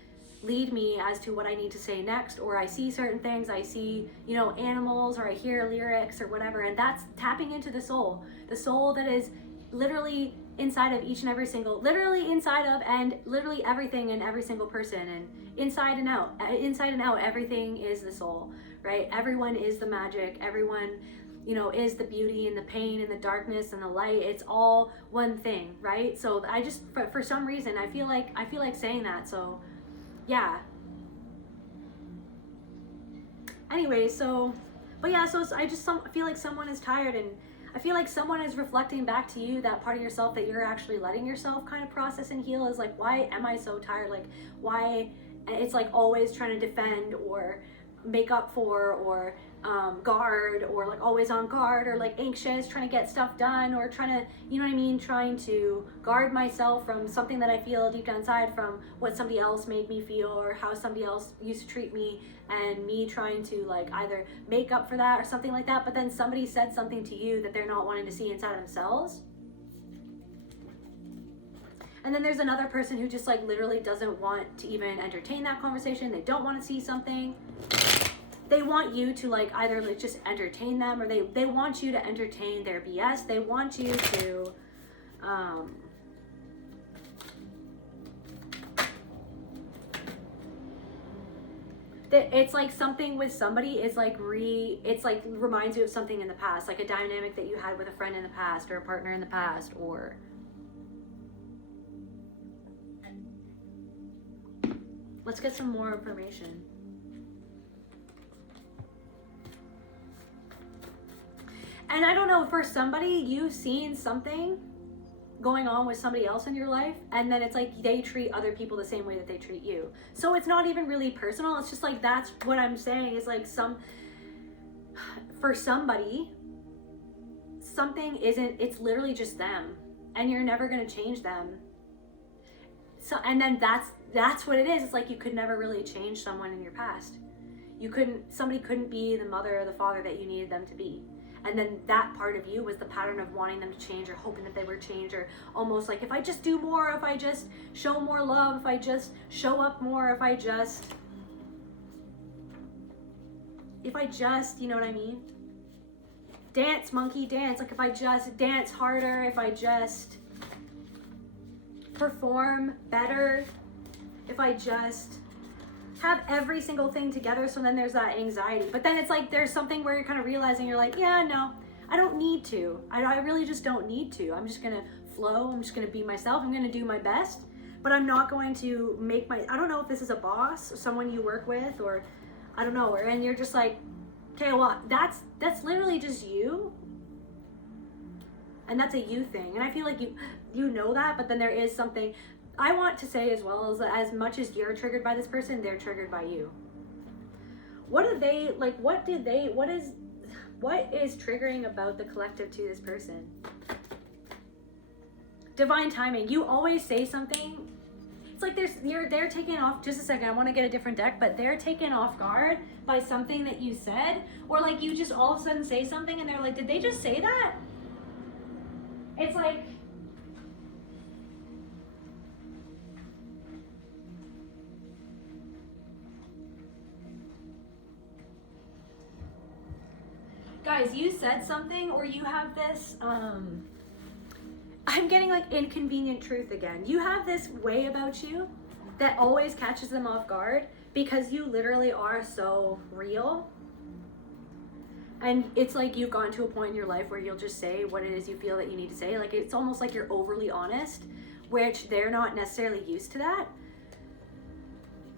lead me as to what I need to say next, or I see certain things, I see, you know, animals, or I hear lyrics or whatever, and that's tapping into the soul that is literally inside of each and every single, literally inside of, and literally everything in every single person, and inside and out, everything is the soul, right? Everyone is the magic, everyone, you know, is the beauty and the pain and the darkness and the light. It's all one thing, right? So I just, for some reason, I feel like saying that. So yeah. Anyway, so, but yeah, so I just feel like someone is tired, and I feel like someone is reflecting back to you that part of yourself that you're actually letting yourself kind of process and heal, is like, why am I so tired? Like, why? It's like always trying to defend or make up for, or guard, or like always on guard, or like anxious, trying to get stuff done, or trying to, you know what I mean, trying to guard myself from something that I feel deep down inside, from what somebody else made me feel, or how somebody else used to treat me, and me trying to like either make up for that or something like that. But then somebody said something to you that they're not wanting to see inside of themselves. And then there's another person who just like literally doesn't want to even entertain that conversation. They don't want to see something. They want you to like either like just entertain them, or they want you to entertain their BS. They want you to it's like something with somebody is like it's like reminds you of something in the past, like a dynamic that you had with a friend in the past, or a partner in the past, or let's get some more information. And I don't know, for somebody, you've seen something going on with somebody else in your life, and then it's like they treat other people the same way that they treat you. So it's not even really personal. It's just like, that's what I'm saying is like for somebody, something isn't, it's literally just them, and you're never going to change them. So, and then that's what it is. It's like you could never really change someone in your past. Somebody couldn't be the mother or the father that you needed them to be. And then that part of you was the pattern of wanting them to change, or hoping that they would change, or almost like, if I just do more, if I just show more love, if I just show up more, if I just, you know what I mean? Dance, monkey, dance. Like, if I just dance harder, if I just perform better, if I just have every single thing together. So then there's that anxiety. But then it's like, there's something where you're kind of realizing, you're like, yeah, no, I don't need to. I really just don't need to. I'm just going to flow. I'm just going to be myself. I'm going to do my best. But I'm not going to I don't know if this is a boss or someone you work with, or I don't know. And you're just like, okay, well, that's literally just you. And that's a you thing. And I feel like you know that, but then there is something I want to say as well, is that as much as you're triggered by this person, they're triggered by you. What is triggering about the collective to this person? Divine timing. You always say something. It's like they're taken off. Just a second, I want to get a different deck, but they're taken off guard by something that you said, or like you just all of a sudden say something and they're like, did they just say that? It's like, guys, you said something, or you have this, I'm getting like inconvenient truth again. You have this way about you that always catches them off guard, because you literally are so real. And it's like you've gone to a point in your life where you'll just say what it is you feel that you need to say. Like, it's almost like you're overly honest, which they're not necessarily used to that.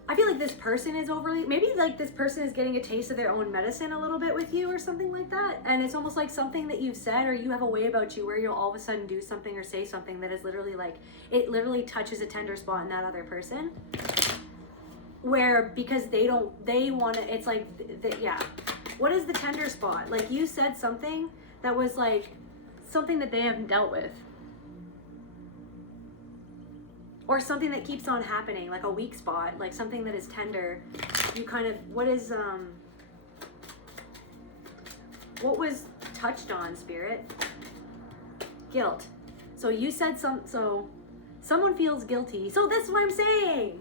I feel like this person is maybe like this person is getting a taste of their own medicine a little bit with you, or something like that. And it's almost like something that you've said, or you have a way about you where you'll all of a sudden do something or say something that is literally like, it literally touches a tender spot in that other person. Where, because they want to, it's like, yeah. What is the tender spot? Like, you said something that was like something that they haven't dealt with. Or something that keeps on happening, like a weak spot, like something that is tender. You kind of, what was touched on, Spirit? Guilt. So you said so someone feels guilty. So that's what I'm saying.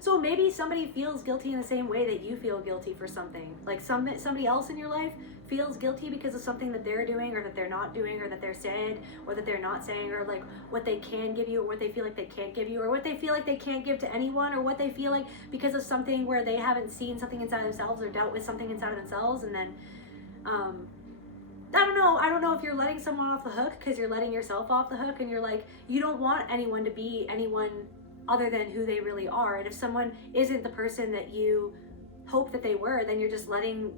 So maybe somebody feels guilty in the same way that you feel guilty for something. Like somebody else in your life feels guilty because of something that they're doing, or that they're not doing, or that they're saying, or that they're not saying, or like what they can give you, or what they feel like they can't give you, or what they feel like they can't give to anyone, or what they feel like because of something where they haven't seen something inside themselves, or dealt with something inside of themselves. And then I don't know if you're letting someone off the hook because you're letting yourself off the hook, and you're like, you don't want anyone to be anyone other than who they really are. And if someone isn't the person that you hope that they were, then you're just letting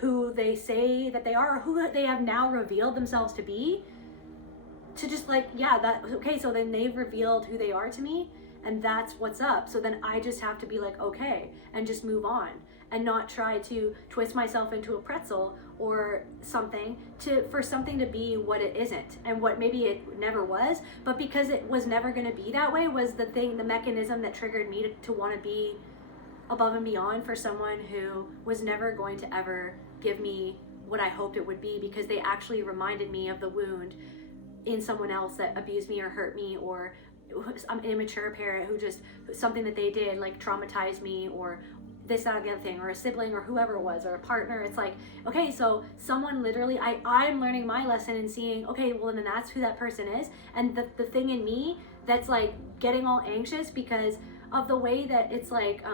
who they say that they are, or who they have now revealed themselves to be, to just like, yeah, that, okay, so then they've revealed who they are to me, and that's what's up. So then I just have to be like, okay, and just move on, and not try to twist myself into a pretzel or something for something to be what it isn't, and what maybe it never was, but because it was never going to be that way was the mechanism that triggered me to want to be above and beyond for someone who was never going to ever give me what I hoped it would be, because they actually reminded me of the wound in someone else that abused me or hurt me, or an immature parent who just, something that they did like traumatized me, or this, that, or the other thing, or a sibling, or whoever it was, or a partner. It's like, okay, so someone literally, I'm learning my lesson and seeing, okay, well then that's who that person is. And the thing in me that's like getting all anxious because of the way that it's like,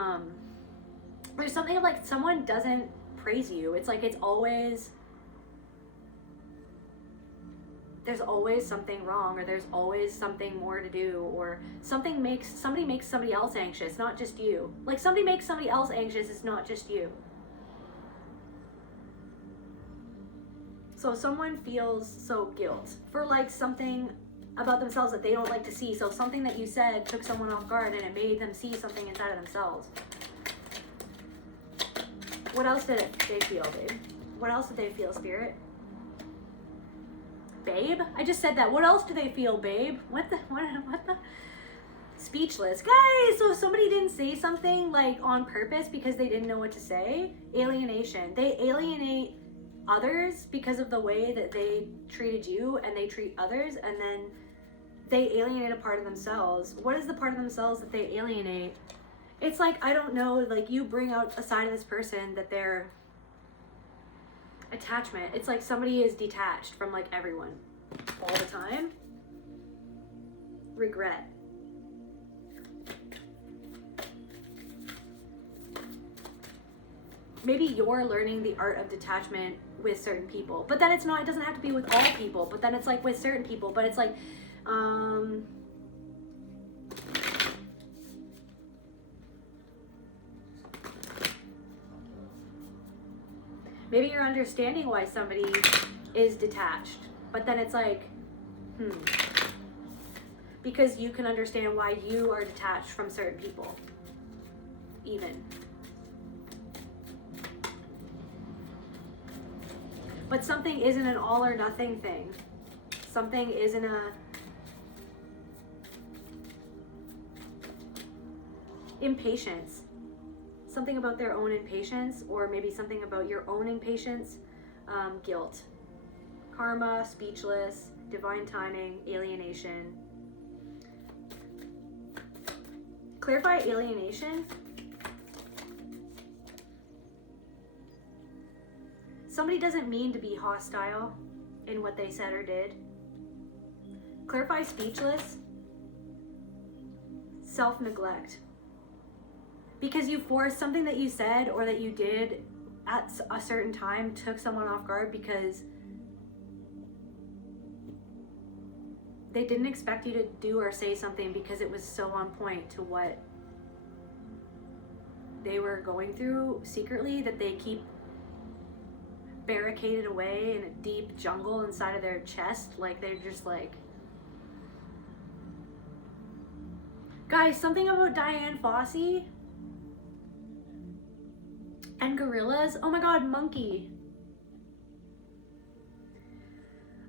there's something of like, someone doesn't praise you. It's like, there's always something wrong, or there's always something more to do, or somebody makes somebody else anxious, not just you. Like, somebody makes somebody else anxious, it's not just you. So So someone feels so guilt for like something about themselves that they don't like to see. So something that you said took someone off guard and it made them see something inside of themselves. What else did they feel, babe? What else did they feel, Spirit? Babe? I just said that. What else do they feel, babe? What the? Speechless. Guys, so if somebody didn't say something like on purpose because they didn't know what to say, alienation. They alienate others because of the way that they treated you and they treat others, and then they alienate a part of themselves. What is the part of themselves that they alienate? It's like, I don't know, like you bring out a side of this person that they're attachment. It's like somebody is detached from like everyone all the time. Regret. Maybe you're learning the art of detachment with certain people, but then it's not, it doesn't have to be with all people, but then it's like with certain people, but it's like, maybe you're understanding why somebody is detached, but then it's like, because you can understand why you are detached from certain people, even. But something isn't an all or nothing thing. Something isn't a impatience. Something about their own impatience, or maybe something about your own impatience, guilt, karma, speechless, divine timing, alienation. Clarify alienation. Somebody doesn't mean to be hostile in what they said or did. Clarify speechless. Self-neglect. Because you forced something that you said or that you did at a certain time, took someone off guard because they didn't expect you to do or say something because it was so on point to what they were going through secretly, that they keep barricaded away in a deep jungle inside of their chest. Like they're just like, guys, something about Diane Fossey and gorillas. Oh my god, monkey.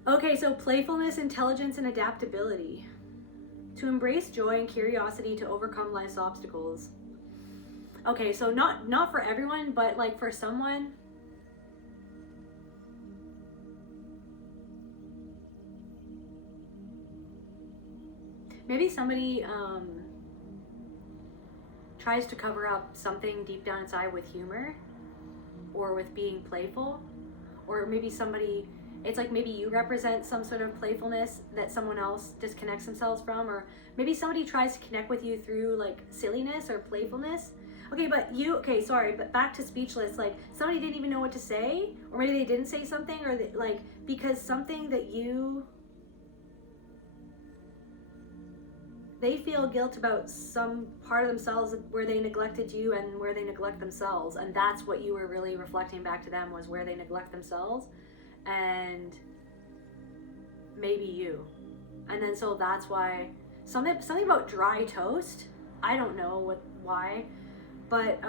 Okay, so playfulness, intelligence, and adaptability. To embrace joy and curiosity to overcome life's obstacles. Okay, so not for everyone, but like for someone. Maybe somebody tries to cover up something deep down inside with humor or with being playful, or maybe somebody, it's like maybe you represent some sort of playfulness that someone else disconnects themselves from, or maybe somebody tries to connect with you through like silliness or playfulness. Okay, but back to speechless, like somebody didn't even know what to say, or maybe they didn't say something, or they, like because something that they feel guilt about some part of themselves where they neglected you and where they neglect themselves. And that's what you were really reflecting back to them, was where they neglect themselves and maybe you. And then so that's why something about dry toast. I don't know why, but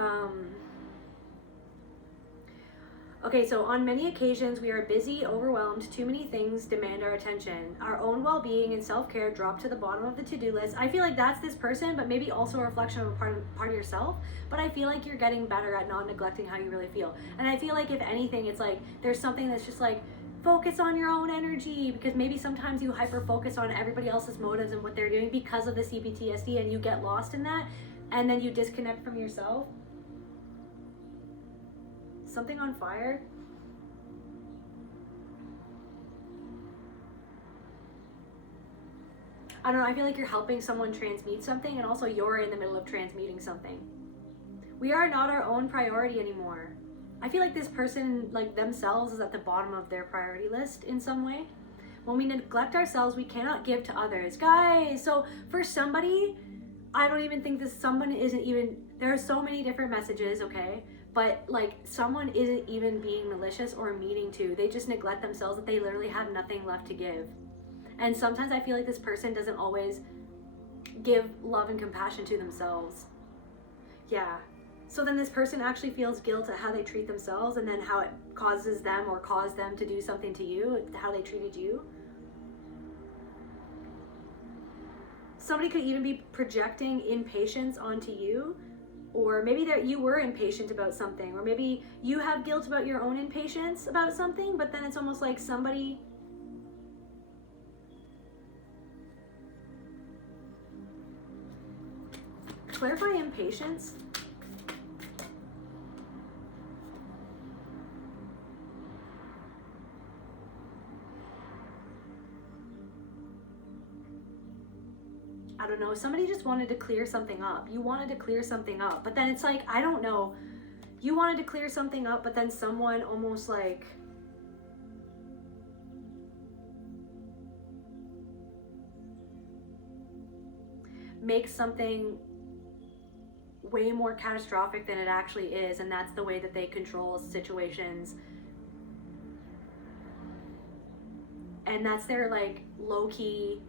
okay, so on many occasions we are busy, overwhelmed, too many things demand our attention. Our own well-being and self-care drop to the bottom of the to-do list. I feel like that's this person, but maybe also a reflection of a part of yourself. But I feel like you're getting better at not neglecting how you really feel. And I feel like if anything, it's like there's something that's just like, focus on your own energy, because maybe sometimes you hyper-focus on everybody else's motives and what they're doing because of the CPTSD, and you get lost in that, and then you disconnect from yourself. Something on fire. I don't know, I feel like you're helping someone transmute something, and also you're in the middle of transmuting something. We are not our own priority anymore. I feel like this person, like themselves, is at the bottom of their priority list in some way. When we neglect ourselves, we cannot give to others. Guys, so for somebody, I don't even think this someone isn't even, there are so many different messages, okay? but like someone isn't even being malicious or meaning to. They just neglect themselves, that they literally have nothing left to give. And sometimes I feel like this person doesn't always give love and compassion to themselves. Yeah. So then this person actually feels guilt at how they treat themselves, and then how it causes them or caused them to do something to you, how they treated you. Somebody could even be projecting impatience onto you, or maybe that you were impatient about something, or maybe you have guilt about your own impatience about something, but then it's almost like somebody clarify impatience. I don't know, somebody just wanted to clear something up. You wanted to clear something up, but then it's like, I don't know, you wanted to clear something up, but then someone almost like makes something way more catastrophic than it actually is, and that's the way that they control situations. And that's their like low-key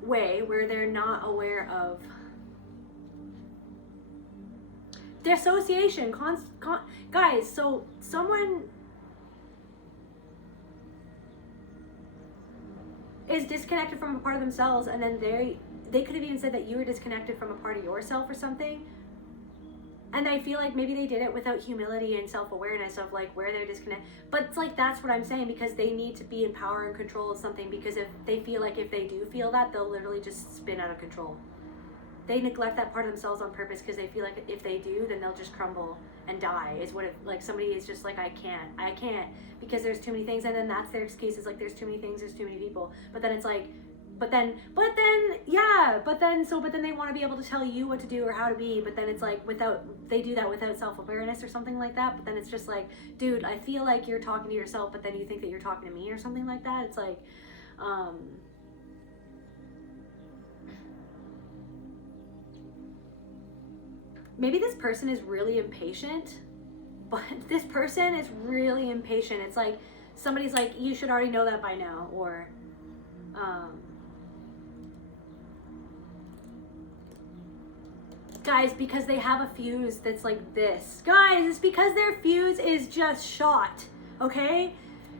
way where they're not aware of dissociation. Guys, so someone is disconnected from a part of themselves, and then they could have even said that you were disconnected from a part of yourself or something. And I feel like maybe they did it without humility and self-awareness of like where they're disconnected. But it's like, that's what I'm saying, because they need to be in power and control of something, because if they feel like if they do feel that, they'll literally just spin out of control. They neglect that part of themselves on purpose, because they feel like if they do, then they'll just crumble and die, is what it, like somebody is just like, I can't, because there's too many things. And then that's their excuse, is like, there's too many things, there's too many people. But then it's like, but then they want to be able to tell you what to do or how to be, but then it's like they do that without self-awareness or something like that. But then it's just like, dude, I feel like you're talking to yourself, but then you think that you're talking to me or something like that. It's like, maybe this person is really impatient, but this person is really impatient. It's like somebody's like, you should already know that by now, or guys, because they have a fuse that's like this. Guys, it's because their fuse is just shot, okay?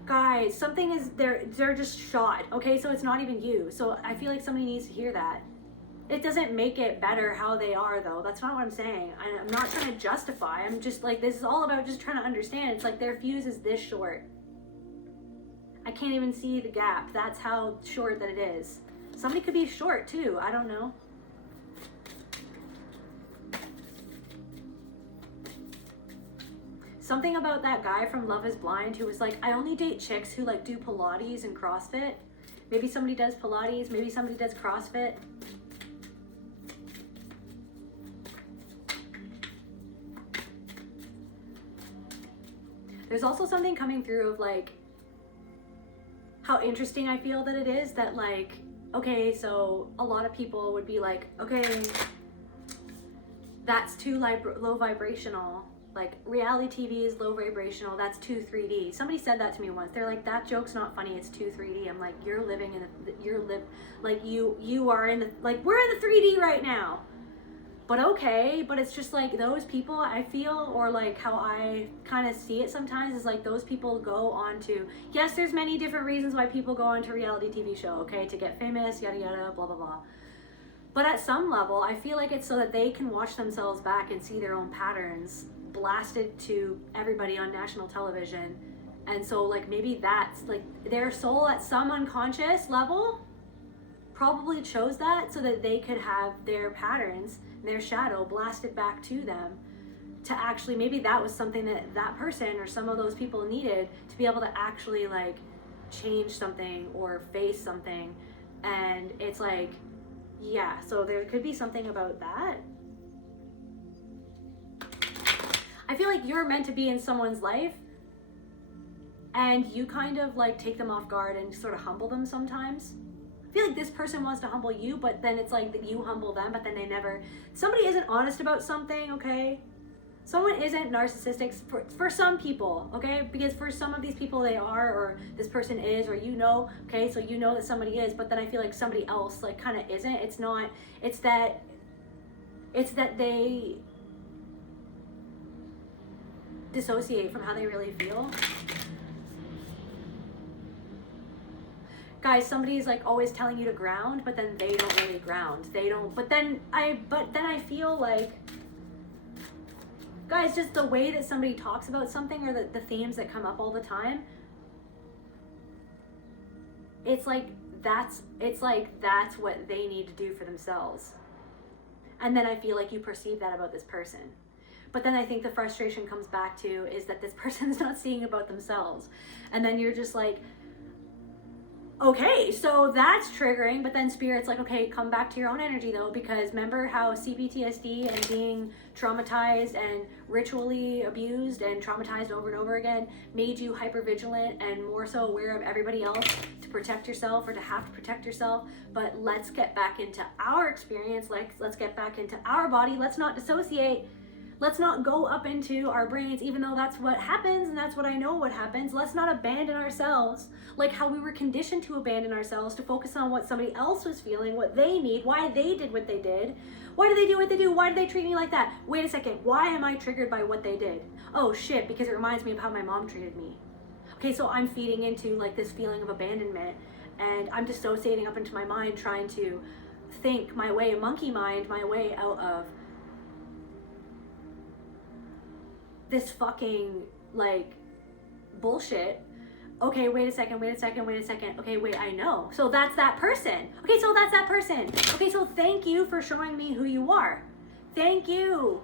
Guys, something is, they're just shot, okay? So it's not even you. So I feel like somebody needs to hear that. It doesn't make it better how they are, though. That's not what I'm saying. I'm not trying to justify. I'm just like, this is all about just trying to understand. It's like their fuse is this short. I can't even see the gap. That's how short that it is. Somebody could be short, too. I don't know. Something about that guy from Love is Blind who was like, I only date chicks who like do Pilates and CrossFit. Maybe somebody does Pilates, maybe somebody does CrossFit. There's also something coming through of like, how interesting I feel that it is that like, okay, so a lot of people would be like, okay, that's too low vibrational. Like reality TV is low vibrational, that's too 3D. Somebody said that to me once. They're like, that joke's not funny, it's too 3D. I'm like, you're living in you are in the, like, we're in the 3D right now. But okay, but it's just like those people, I feel, or like how I kind of see it sometimes is like those people go on to, yes, there's many different reasons why people go on to reality TV show, okay, to get famous, yada yada, blah blah blah. But at some level, I feel like it's so that they can watch themselves back and see their own patterns blasted to everybody on national television. And so like maybe that's like their soul at some unconscious level probably chose that so that they could have their patterns, their shadow blasted back to them, to actually, maybe that was something that that person or some of those people needed to be able to actually like change something or face something. And it's like, yeah, so there could be something about that. I feel like you're meant to be in someone's life and you kind of like take them off guard and sort of humble them sometimes. I feel like this person wants to humble you, but then it's like that you humble them, but then they never, somebody isn't honest about something, okay? Someone isn't narcissistic for some people, okay? Because for some of these people they are, or this person is, or you know, okay? So you know that somebody is, but then I feel like somebody else like kind of isn't. It's not, it's that they dissociate from how they really feel. Guys, somebody's like always telling you to ground, but then they don't really ground. They don't, but then I feel like, guys, just the way that somebody talks about something, or the themes that come up all the time, it's like that's what they need to do for themselves. And then I feel like you perceive that about this person. But then I think the frustration comes back to is that this person's not seeing about themselves. And then you're just like, okay, so that's triggering, but then Spirit's like, okay, come back to your own energy though, because remember how CPTSD and being traumatized and ritually abused and traumatized over and over again made you hypervigilant and more so aware of everybody else to protect yourself or to have to protect yourself. But let's get back into our experience, like let's get back into our body, let's not dissociate. Let's not go up into our brains, even though that's what happens and that's what I know what happens. Let's not abandon ourselves like how we were conditioned to abandon ourselves, to focus on what somebody else was feeling, what they need, why they did what they did. Why do they do what they do? Why do they treat me like that? Wait a second, why am I triggered by what they did? Oh shit, because it reminds me of how my mom treated me. Okay, so I'm feeding into like this feeling of abandonment, and I'm dissociating up into my mind, trying to think my way, monkey mind, my way out of this fucking like bullshit. Okay, wait a second. Okay, wait, I know. So that's that person. Okay, so that's that person. Okay, so thank you for showing me who you are. Thank you.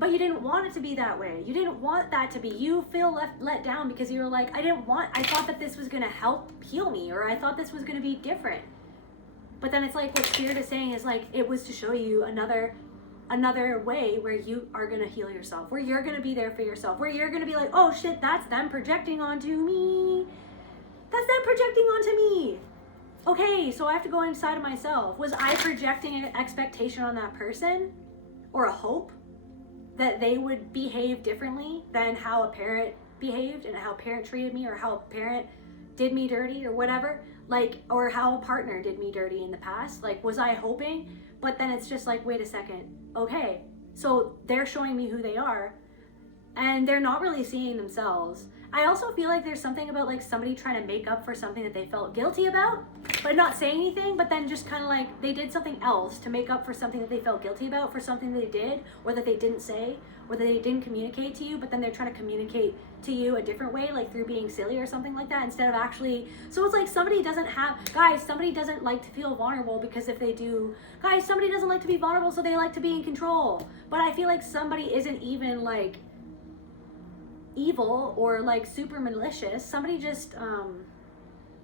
But you didn't want it to be that way. You didn't want that to be. You feel let down because you were like, I thought that this was gonna help heal me, or I thought this was gonna be different. But then it's like what Spirit is saying is like, it was to show you another way where you are going to heal yourself, where you're going to be there for yourself, where you're going to be like, oh shit, that's them projecting onto me. That's them projecting onto me. Okay, so I have to go inside of myself. Was I projecting an expectation on that person, or a hope that they would behave differently than how a parent behaved and how a parent treated me, or how a parent did me dirty or whatever, like, or how a partner did me dirty in the past? Like, was I hoping? But then it's just like, wait a second. Okay, so they're showing me who they are, and they're not really seeing themselves. I also feel like there's something about like somebody trying to make up for something that they felt guilty about, but not say anything, but then just kind of like they did something else to make up for something that they felt guilty about, for something they did, or that they didn't say, or that they didn't communicate to you, but then they're trying to communicate to you a different way, like through being silly or something like that, instead of actually, so it's like somebody doesn't like to feel vulnerable, because if they do, guys, somebody doesn't like to be vulnerable, so they like to be in control. But I feel like somebody isn't even like evil or like super malicious. Somebody just,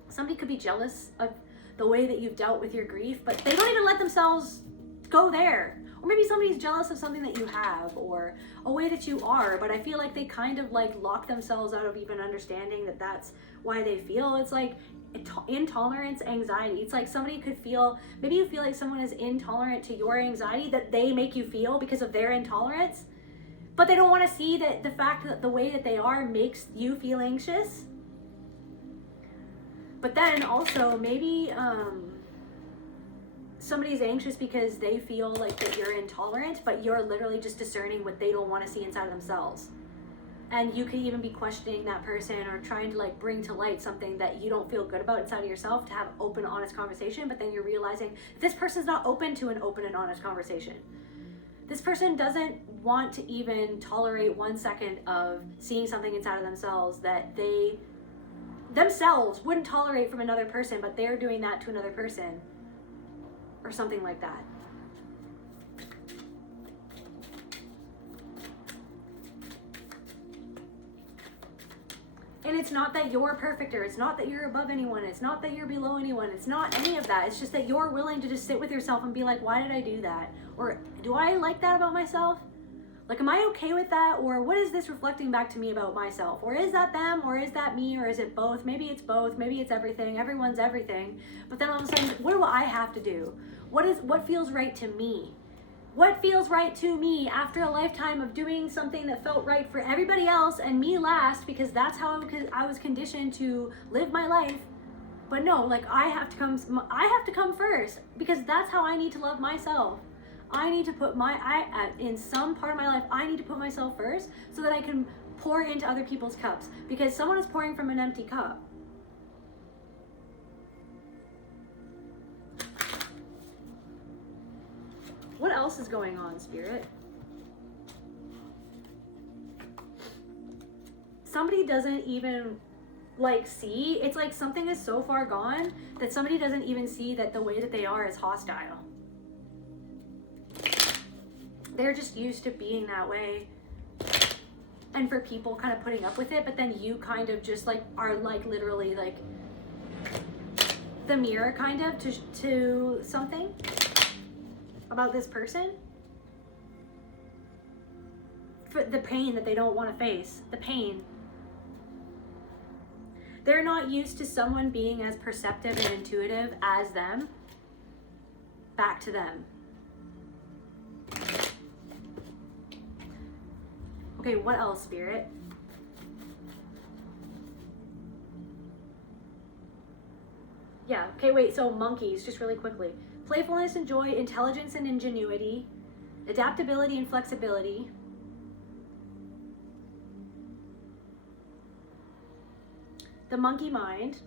somebody could be jealous of the way that you've dealt with your grief, but they don't even let themselves go there. Or maybe somebody's jealous of something that you have, or a way that you are, but I feel like they kind of like lock themselves out of even understanding that that's why they feel. It's like intolerance, anxiety. It's like somebody could feel, maybe you feel like someone is intolerant to your anxiety that they make you feel because of their intolerance, but they don't want to see that the fact that the way that they are makes you feel anxious. But then also maybe somebody's anxious because they feel like that you're intolerant, but you're literally just discerning what they don't want to see inside of themselves. And you could even be questioning that person, or trying to like bring to light something that you don't feel good about inside of yourself, to have open, honest conversation. But then you're realizing this person's not open to an open and honest conversation. This person doesn't want to even tolerate 1 second of seeing something inside of themselves that they themselves wouldn't tolerate from another person, but they're doing that to another person, or something like that. And it's not that you're perfect, or it's not that you're above anyone, it's not that you're below anyone, it's not any of that. It's just that you're willing to just sit with yourself and be like, why did I do that? Or do I like that about myself? Like, am I okay with that? Or what is this reflecting back to me about myself? Or is that them? Or is that me? Or is it both? Maybe it's both. Maybe it's everything. Everyone's everything. But then all of a sudden, what do I have to do? What feels right to me? What feels right to me after a lifetime of doing something that felt right for everybody else and me last, because that's how I was conditioned to live my life. But no, like, I have to come first, because that's how I need to love myself. I need to put in some part of my life, I need to put myself first so that I can pour into other people's cups, because someone is pouring from an empty cup. What else is going on, Spirit? Somebody doesn't even like see. It's like something is so far gone that somebody doesn't even see that the way that they are is hostile. They're just used to being that way. And for people kind of putting up with it, but then you kind of just like are like literally like the mirror kind of to something about this person. For the pain that they don't want to face, the pain. They're not used to someone being as perceptive and intuitive as them. Back to them. Okay, what else, Spirit? Yeah, okay, wait, so monkeys, just really quickly. Playfulness and joy, intelligence and ingenuity, adaptability and flexibility. The monkey mind,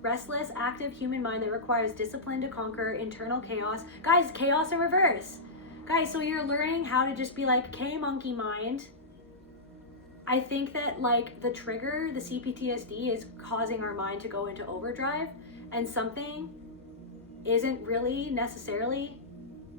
restless, active human mind that requires discipline to conquer internal chaos. Guys, chaos in reverse. Guys, so you're learning how to just be like, okay, monkey mind. I think that like the trigger, the CPTSD, is causing our mind to go into overdrive, and something isn't really necessarily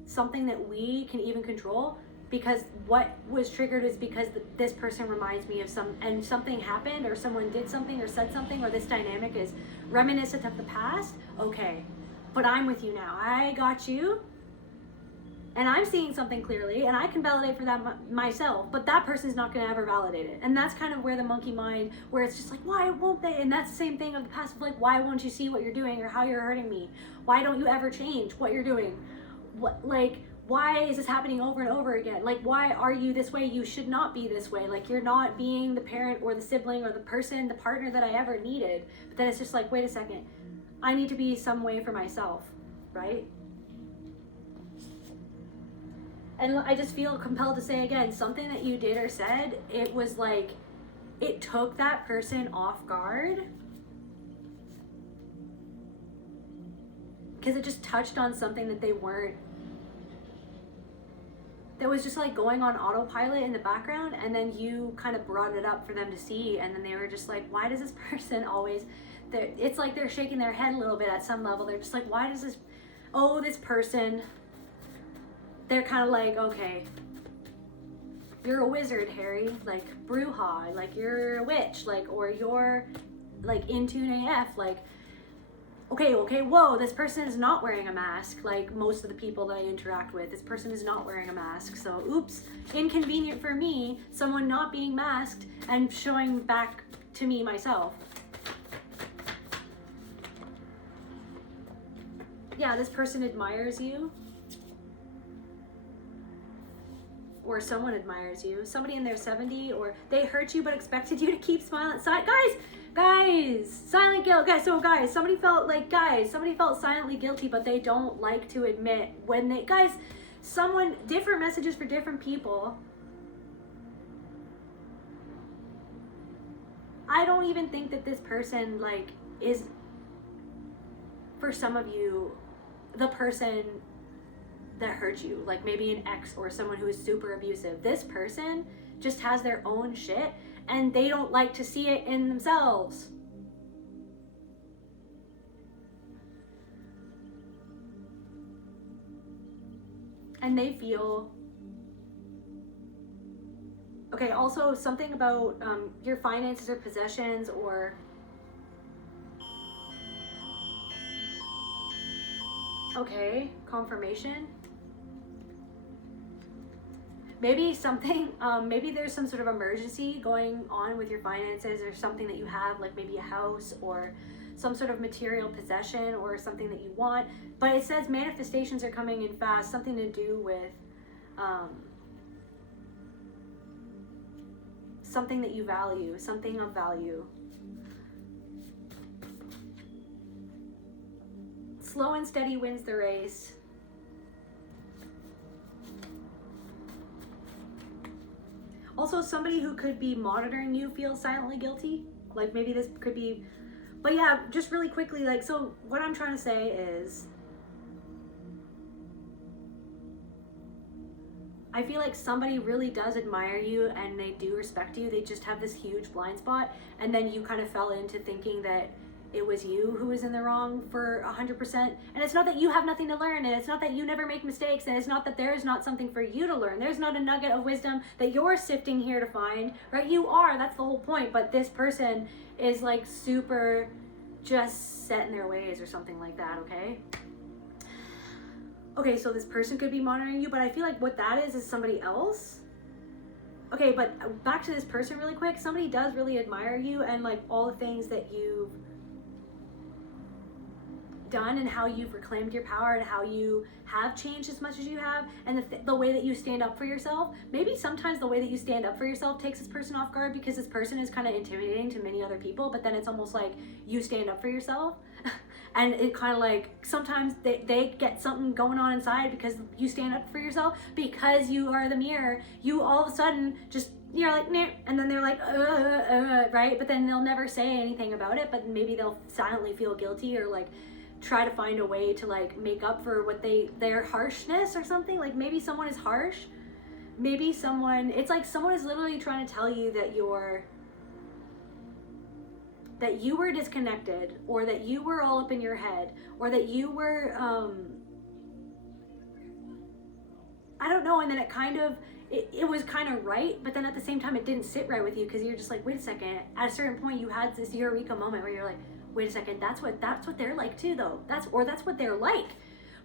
something that we can even control, because what was triggered is because this person reminds me of something happened, or someone did something or said something, or this dynamic is reminiscent of the past. Okay, but I'm with you now. I got you. And I'm seeing something clearly, and I can validate for that myself, but that person's not going to ever validate it. And that's kind of where the monkey mind, where it's just like, why won't they? And that's the same thing of the past, of like, why won't you see what you're doing or how you're hurting me? Why don't you ever change what you're doing? Why is this happening over and over again? Like, why are you this way? You should not be this way. Like, you're not being the parent or the sibling or the person, the partner that I ever needed. But then it's just like, wait a second, I need to be some way for myself, right? And I just feel compelled to say again, something that you did or said, it was like, it took that person off guard. Because it just touched on something that they weren't, that was just like going on autopilot in the background, and then you kind of brought it up for them to see, and then they were just like, why does this person always, it's like they're shaking their head a little bit at some level. They're just like, why does this person, they're kind of like, okay, you're a wizard, Harry, like Bruja, like you're a witch, like, or you're like in tune AF, like, okay, whoa, this person is not wearing a mask, like most of the people that I interact with, this person is not wearing a mask, so oops, inconvenient for me, someone not being masked and showing back to me myself. Yeah, this person admires you. Or someone admires you, somebody in their 70, or they hurt you but expected you to keep smiling. Guys, silent guilt. Guys, somebody felt silently guilty, but they don't like to admit when they, different messages for different people. I don't even think that this person like is, for some of you, the person that hurt you, like maybe an ex or someone who is super abusive. This person just has their own shit and they don't like to see it in themselves. And they feel okay. Also something about your finances or possessions, or okay, confirmation. maybe something, maybe there's some sort of emergency going on with your finances, or something that you have, like maybe a house or some sort of material possession or something that you want. But it says manifestations are coming in fast, something to do with something that you value, something of value. Slow and steady wins the race. Also, somebody who could be monitoring you feels silently guilty. Like maybe this could be, but yeah, just really quickly, like, so what I'm trying to say is, I feel like somebody really does admire you and they do respect you. They just have this huge blind spot, and then you kind of fell into thinking that it was you who was in the wrong for 100%. And it's not that you have nothing to learn, and it's not that you never make mistakes, and it's not that there's not something for you to learn. There's not a nugget of wisdom that you're sifting here to find, right? You are, that's the whole point. But this person is like super just set in their ways or something like that, okay? Okay, so this person could be monitoring you, but I feel like what that is somebody else. Okay, but back to this person really quick. Somebody does really admire you and like all the things that you've done and how you've reclaimed your power and how you have changed as much as you have, and the way that you stand up for yourself. Maybe sometimes the way that you stand up for yourself takes this person off guard, because this person is kind of intimidating to many other people, but then it's almost like you stand up for yourself. And it kind of like, sometimes they get something going on inside because you stand up for yourself, because you are the mirror. You all of a sudden just, you're like, nah, and then they're like, right? But then they'll never say anything about it, but maybe they'll silently feel guilty, or like try to find a way to like make up for what their harshness or something. Like maybe someone is harsh. Maybe someone, it's like someone is literally trying to tell you that you were disconnected, or that you were all up in your head, or that you were, I don't know. And then it was kind of right, but then at the same time it didn't sit right with you, because you're just like, wait a second. At a certain point you had this eureka moment where you're like, wait a second, that's what they're like too, though. That's what they're like.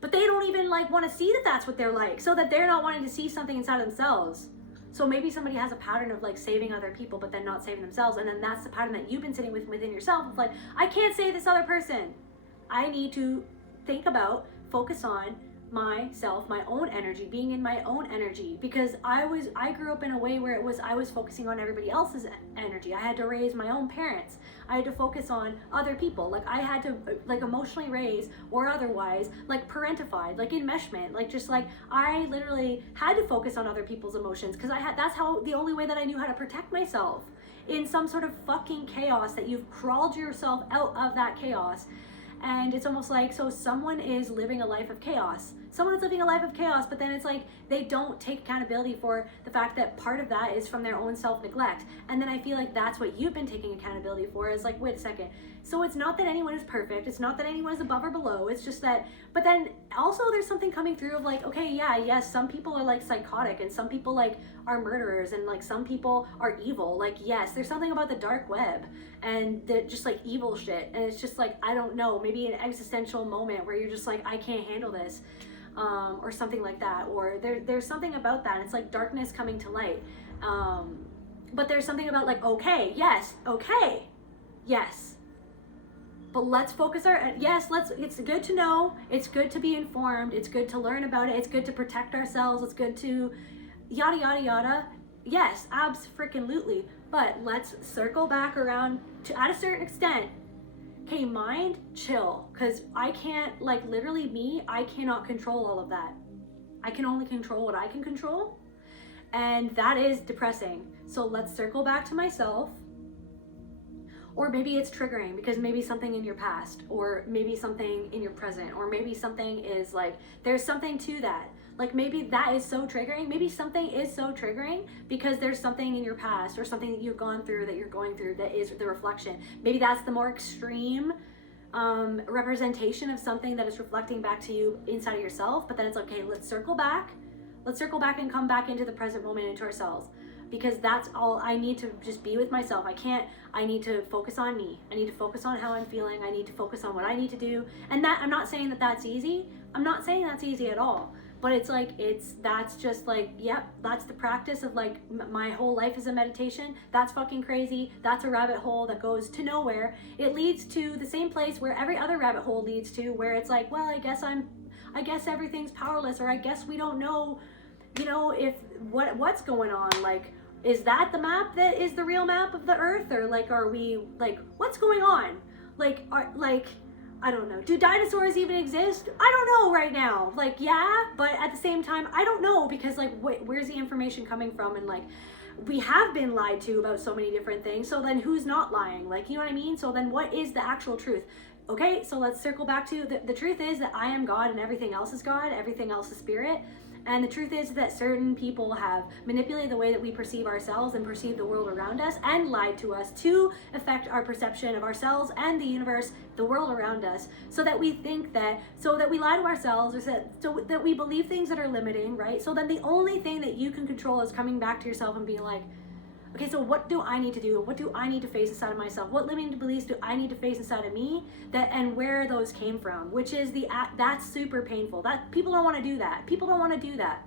But they don't even like want to see that that's what they're like, so that they're not wanting to see something inside themselves. So maybe somebody has a pattern of like saving other people, but then not saving themselves. And then that's the pattern that you've been sitting with within yourself. Of like, I can't save this other person. I need to think about, focus on myself, my own energy, being in my own energy, because I grew up in a way where I was focusing on everybody else's energy. I had to raise my own parents. I had to focus on other people. Like I had to like emotionally raise, or otherwise like parentified, like enmeshment, like just like I literally had to focus on other people's emotions, because that's the only way that I knew how to protect myself in some sort of fucking chaos that you've crawled yourself out of, that chaos. And it's almost like, so someone is living a life of chaos. Someone is living a life of chaos, but then it's like they don't take accountability for the fact that part of that is from their own self-neglect. And then I feel like that's what you've been taking accountability for, is like, wait a second. So it's not that anyone is perfect. It's not that anyone is above or below. It's just that, but then also there's something coming through of like, okay, yeah, yes, some people are like psychotic, and some people like are murderers, and like some people are evil. Like, yes, there's something about the dark web and just like evil shit. And it's just like, I don't know, maybe an existential moment where you're just like, I can't handle this. Or something like that, or there's something about that. It's like darkness coming to light. But there's something about like, okay, yes, but let's focus it's good to know, it's good to be informed, it's good to learn about it, it's good to protect ourselves, it's good to yada yada yada. Yes, abso-freaking-lutely. But let's circle back around to, at a certain extent, okay, mind, chill, because I can't, like, literally I cannot control all of that. I can only control what I can control, and that is depressing. So let's circle back to myself. Or maybe it's triggering because maybe something in your past, or maybe something in your present, or maybe something is like, there's something to that. Like maybe that is so triggering. Maybe something is so triggering because there's something in your past or something that you've gone through, that you're going through, that is the reflection. Maybe that's the more extreme representation of something that is reflecting back to you inside of yourself. But then it's okay, let's circle back and come back into the present moment, into ourselves. Because that's all I need to just be with myself. I need to focus on me. I need to focus on how I'm feeling. I need to focus on what I need to do. And that, I'm not saying that that's easy. I'm not saying that's easy at all. But it's like, that's just like, yep, that's the practice of like, my whole life is a meditation. That's fucking crazy. That's a rabbit hole that goes to nowhere. It leads to the same place where every other rabbit hole leads to, where it's like, well, I guess everything's powerless, or I guess we don't know, if what's going on. Like, is that the map that is the real map of the earth? Or like, are we like, what's going on? Like, I don't know. Do dinosaurs even exist? I don't know right now. Like, yeah, but at the same time, I don't know, because like, where's the information coming from? And like, we have been lied to about so many different things. So then who's not lying? Like, you know what I mean? So then what is the actual truth? Okay, so let's circle back to the truth is that I am God and everything else is God, everything else is spirit. And the truth is that certain people have manipulated the way that we perceive ourselves and perceive the world around us, and lied to us to affect our perception of ourselves and the universe, the world around us, so that we think that, so that we lie to ourselves, or so that we believe things that are limiting, right? So then the only thing that you can control is coming back to yourself and being like, okay, so what do I need to do? What do I need to face inside of myself? What limiting beliefs do I need to face inside of me? And where those came from, which is that's super painful. That people don't want to do that. People don't want to do that.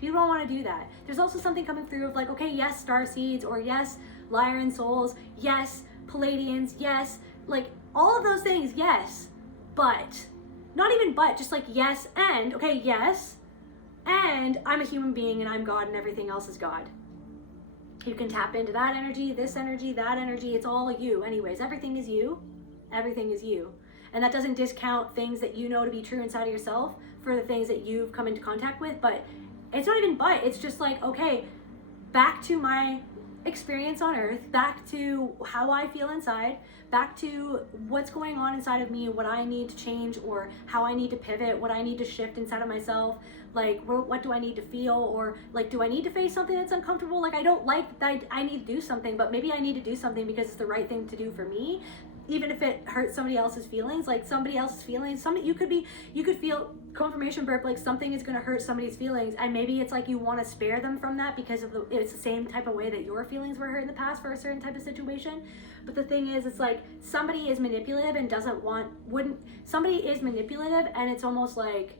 People don't want to do that. There's also something coming through of like, okay, yes, star seeds, or yes, Lyran souls, yes, Palladians, yes, like all of those things, yes, but not even but, just like yes and, okay, yes, and I'm a human being and I'm God and everything else is God. You can tap into that energy, this energy, that energy. It's all you anyways. Everything is you. Everything is you. And that doesn't discount things that you know to be true inside of yourself for the things that you've come into contact with. But it's not even but. It's just like, okay, back to my experience on earth, back to how I feel inside, back to what's going on inside of me, what I need to change, or how I need to pivot, what I need to shift inside of myself. Like, what do I need to feel? Or like, do I need to face something that's uncomfortable? Like, I don't like that I need to do something, but maybe I need to do something because it's the right thing to do for me, even if it hurts somebody else's feelings. Like, somebody else's feelings, you could feel confirmation burp, like something is going to hurt somebody's feelings, and maybe it's like you want to spare them from that because of it's the same type of way that your feelings were hurt in the past for a certain type of situation. But the thing is, it's like somebody is manipulative and somebody is manipulative, and it's almost like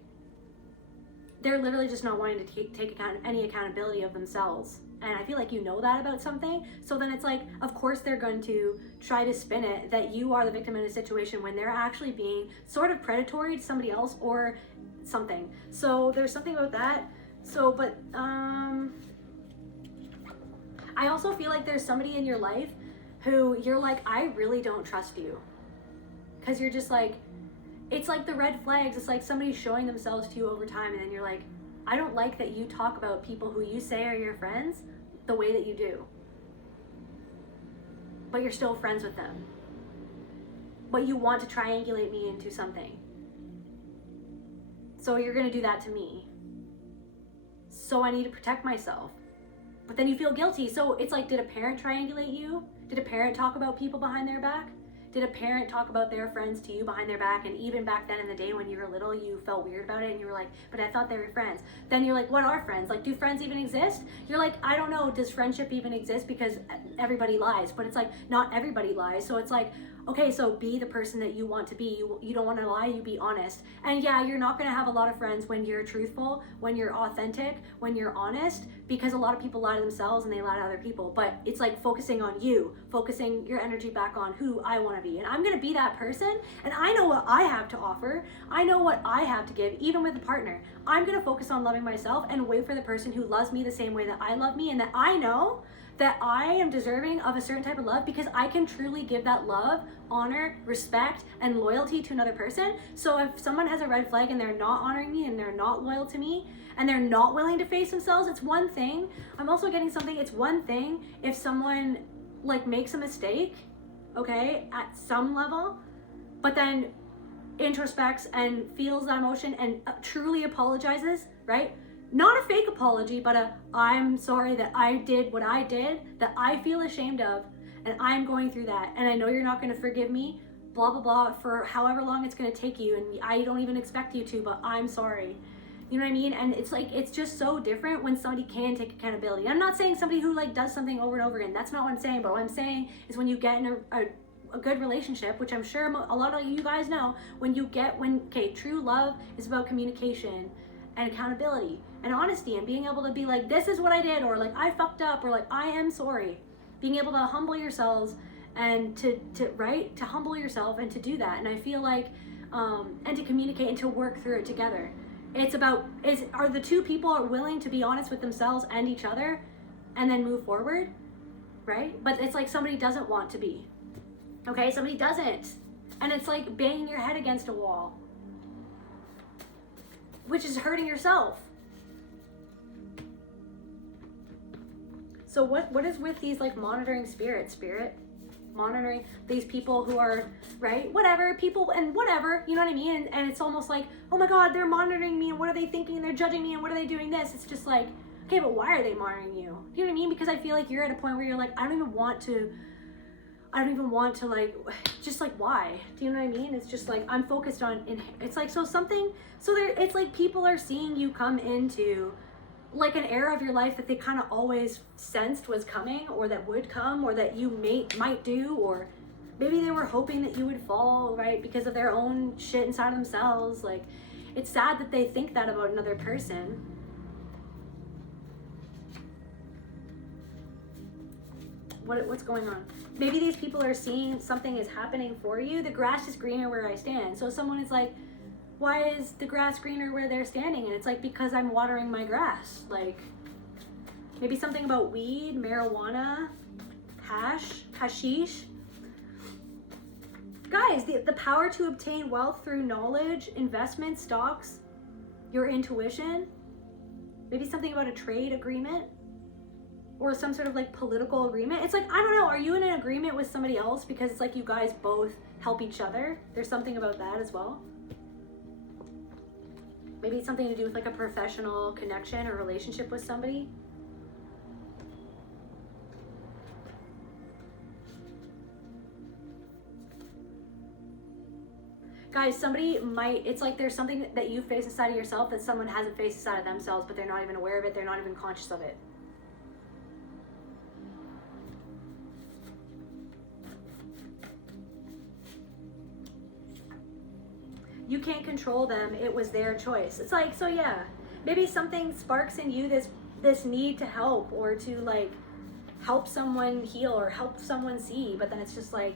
they're literally just not wanting to take any accountability of themselves. And I feel like you know that about something. So then it's like, of course they're going to try to spin it that you are the victim in a situation when they're actually being sort of predatory to somebody else or something. So there's something about that. So, but I also feel like there's somebody in your life who you're like, I really don't trust you. Because you're just like, it's like the red flags. It's like somebody showing themselves to you over time, and then you're like, I don't like that you talk about people who you say are your friends the way that you do. But you're still friends with them. But you want to triangulate me into something. So you're going to do that to me. So I need to protect myself. But then you feel guilty. So it's like, did a parent triangulate you? Did a parent talk about people behind their back? Did a parent talk about their friends to you behind their back? And even back then in the day when you were little, you felt weird about it and you were like, but I thought they were friends. Then you're like, what are friends? Like, do friends even exist? You're like, I don't know. Does friendship even exist? Because everybody lies. But it's like, not everybody lies. So it's like, okay, so be the person that you want to be. You don't want to lie, you be honest. And yeah, you're not going to have a lot of friends when you're truthful, when you're authentic, when you're honest, because a lot of people lie to themselves and they lie to other people. But it's like focusing on you, focusing your energy back on who I want to be. And I'm going to be that person, and I know what I have to offer. I know what I have to give, even with a partner. I'm going to focus on loving myself and wait for the person who loves me the same way that I love me, and that I know that I am deserving of a certain type of love because I can truly give that love, honor, respect, and loyalty to another person. So if someone has a red flag and they're not honoring me and they're not loyal to me and they're not willing to face themselves, it's one thing. I'm also getting something, it's one thing if someone like makes a mistake, okay, at some level, but then introspects and feels that emotion and truly apologizes, right? Not a fake apology, but I'm sorry that I did what I did, that I feel ashamed of, and I'm going through that, and I know you're not going to forgive me, blah, blah, blah, for however long it's going to take you, and I don't even expect you to, but I'm sorry. You know what I mean? And it's like, it's just so different when somebody can take accountability. I'm not saying somebody who like does something over and over again. That's not what I'm saying, but what I'm saying is when you get in a good relationship, which I'm sure a lot of you guys know, true love is about communication and accountability and honesty and being able to be like, this is what I did, or like I fucked up, or like I am sorry. Being able to humble yourselves and to humble yourself and to do that. And I feel like and to communicate and to work through it together. It's about, are the two people willing to be honest with themselves and each other and then move forward, right? But it's like somebody doesn't want to be, okay? Somebody doesn't. And it's like banging your head against a wall, which is hurting yourself. So what is with these like monitoring spirit? Monitoring these people who are, right, whatever, people and whatever, you know what I mean? And it's almost like, oh my God, they're monitoring me and what are they thinking? And they're judging me and what are they doing this? It's just like, okay, but why are they monitoring you? Do you know what I mean? Because I feel like you're at a point where you're like, I don't even want to like, just like, why? Do you know what I mean? It's just like, I'm focused on, it's like, it's like people are seeing you come into like an era of your life that they kind of always sensed was coming, or that would come, or that you might do, or maybe they were hoping that you would fall, right? Because of their own shit inside of themselves. Like, it's sad that they think that about another person. What's going on? Maybe these people are seeing something is happening for you. The grass is greener where I stand. So someone is like, why is the grass greener where they're standing? And it's like, because I'm watering my grass. Like, maybe something about weed, marijuana, hashish. Guys, the power to obtain wealth through knowledge, investment, stocks, your intuition. Maybe something about a trade agreement or some sort of like political agreement. It's like, I don't know, are you in an agreement with somebody else because it's like you guys both help each other? There's something about that as well. Maybe it's something to do with like a professional connection or relationship with somebody. Guys, it's like there's something that you face inside of yourself that someone hasn't faced inside of themselves, but they're not even aware of it. They're not even conscious of it. You can't control them. It was their choice. It's like, so yeah, maybe something sparks in you this need to help, or to like help someone heal or help someone see, but then it's just like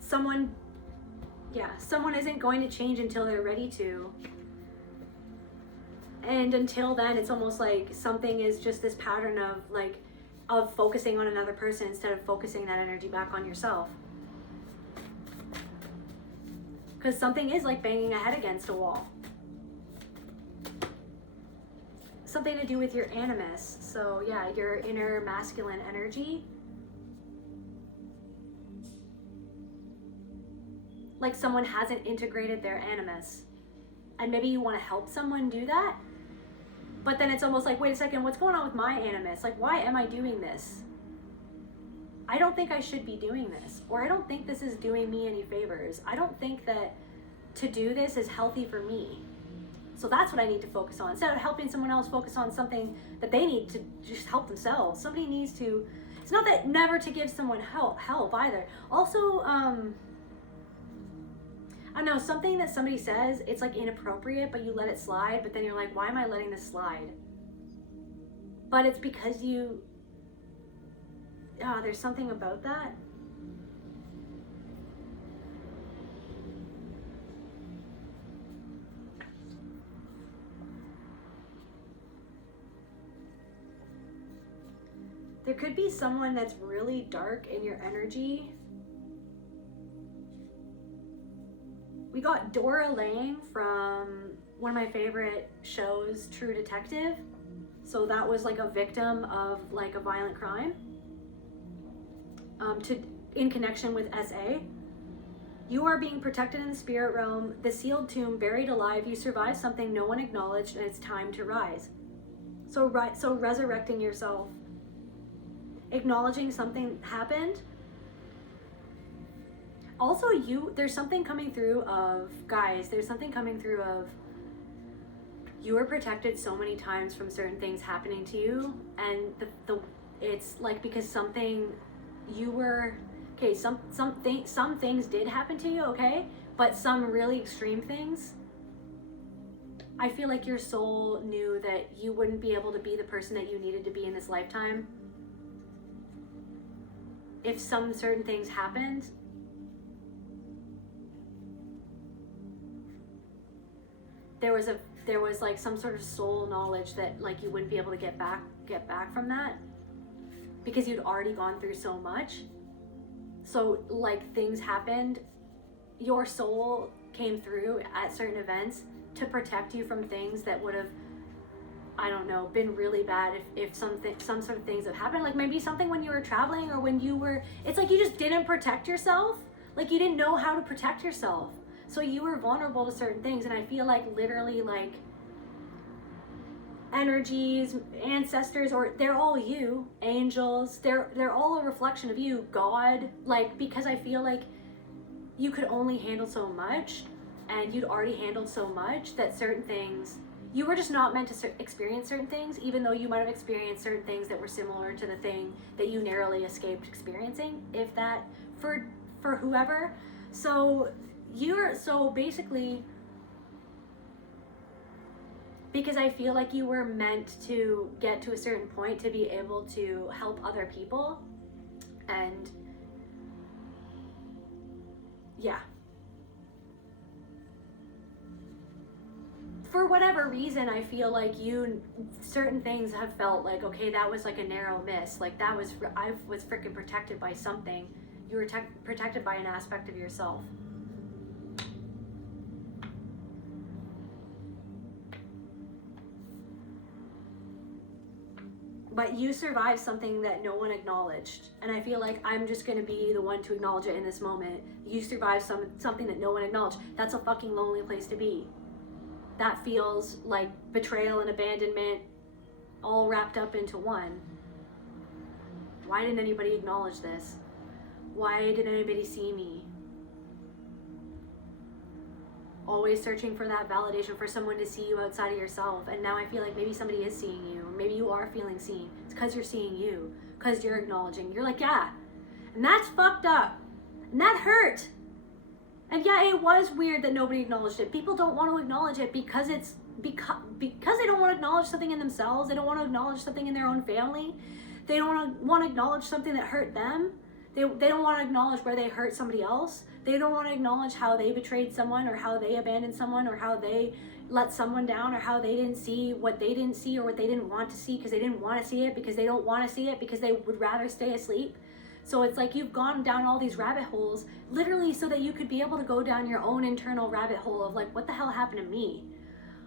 someone isn't going to change until they're ready to. And until then, it's almost like something is just this pattern of focusing on another person instead of focusing that energy back on yourself. Because something is like banging a head against a wall. Something to do with your animus. So yeah, your inner masculine energy. Like someone hasn't integrated their animus. And maybe you want to help someone do that. But then it's almost like, wait a second, what's going on with my animus? Like, why am I doing this? I don't think I should be doing this. Or I don't think this is doing me any favors. I don't think that to do this is healthy for me. So that's what I need to focus on. Instead of helping someone else focus on something that they need to just help themselves. Somebody needs to, it's not that never to give someone help either. Also, I don't know, something that somebody says, it's like inappropriate, but you let it slide, but then you're like, why am I letting this slide? But it's because there's something about that. There could be someone that's really dark in your energy. We got Dora Lang from one of my favorite shows, True Detective. So that was like a victim of like a violent crime. In connection with SA. You are being protected in the spirit realm, the sealed tomb, buried alive. You survived something no one acknowledged, and it's time to rise. So resurrecting yourself, acknowledging something happened. Also, there's something coming through of, guys, there's something coming through of, you were protected so many times from certain things happening to you, and it's like because something you were, okay, some things did happen to you, okay, But some really extreme things, I feel like your soul knew that you wouldn't be able to be the person that you needed to be in this lifetime if some certain things happened. There was like some sort of soul knowledge that like you wouldn't be able to get back from that, because you'd already gone through so much. So like things happened, your soul came through at certain events to protect you from things that would have, I don't know, been really bad if some sort of things have happened. Like maybe something when you were traveling, or when you were, it's like you just didn't protect yourself. Like you didn't know how to protect yourself. So you were vulnerable to certain things. And I feel like literally like energies, ancestors, or they're all you, angels, they're all a reflection of you, God, like, because I feel like you could only handle so much, and you'd already handled so much that certain things, you were just not meant to experience certain things, even though you might have experienced certain things that were similar to the thing that you narrowly escaped experiencing, if that, for whoever. So basically, because I feel like you were meant to get to a certain point to be able to help other people. And yeah. For whatever reason, I feel like certain things have felt like, okay, that was like a narrow miss. Like I was freaking protected by something. You were protected by an aspect of yourself. But you survived something that no one acknowledged. And I feel like I'm just gonna be the one to acknowledge it in this moment. You survived something that no one acknowledged. That's a fucking lonely place to be. That feels like betrayal and abandonment all wrapped up into one. Why didn't anybody acknowledge this? Why didn't anybody see me? Always searching for that validation, for someone to see you outside of yourself. And now I feel like maybe somebody is seeing you, or maybe you are feeling seen. It's because you're seeing you, because you're acknowledging. You're like, yeah. And that's fucked up. And that hurt. And yeah, it was weird that nobody acknowledged it. People don't want to acknowledge it because they don't want to acknowledge something in themselves. They don't want to acknowledge something in their own family. They don't want to acknowledge something that hurt them. They don't want to acknowledge where they hurt somebody else. They don't want to acknowledge how they betrayed someone, or how they abandoned someone, or how they let someone down, or how they didn't see what they didn't see, or what they didn't want to see because they didn't want to see it, because they don't want to see it, because they would rather stay asleep. So it's like you've gone down all these rabbit holes, literally so that you could be able to go down your own internal rabbit hole of like, what the hell happened to me?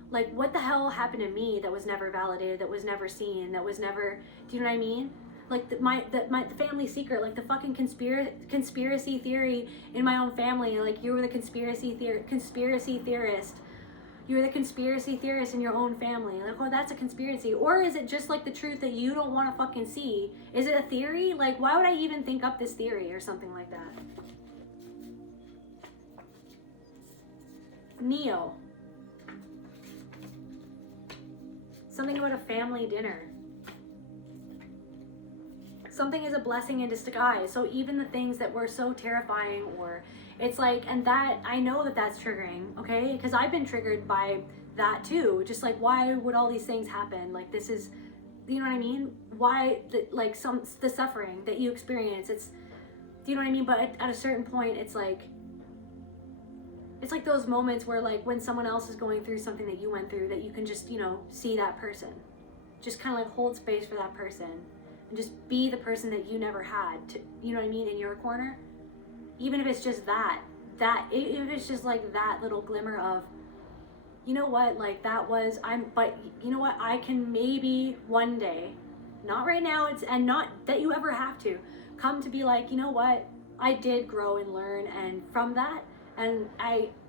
Like, what the hell happened to me that was never validated, that was never seen, that was never, do you know what I mean? Like the family secret, like the fucking conspiracy theory in my own family. Like you were the conspiracy theorist. You were the conspiracy theorist in your own family. Like, oh, that's a conspiracy. Or is it just like the truth that you don't want to fucking see? Is it a theory? Like, why would I even think up this theory or something like that? Neo. Something about a family dinner. Something is a blessing in disguise. So even the things that were so terrifying, or it's like, and that, I know that that's triggering, okay? Because I've been triggered by that too. Just like, why would all these things happen? Like, this is, you know what I mean? Why, the suffering that you experience, it's, do you know what I mean? But at a certain point, it's like those moments where like when someone else is going through something that you went through, that you can just, you know, see that person. Just kind of like hold space for that person. And just be the person that you never had, to, you know what I mean, in your corner. Even if it's just if it's just like that little glimmer of, you know what, like but you know what, I can maybe one day, not right now, and not that you ever have to, come to be like, you know what, I did grow and learn, and from that, and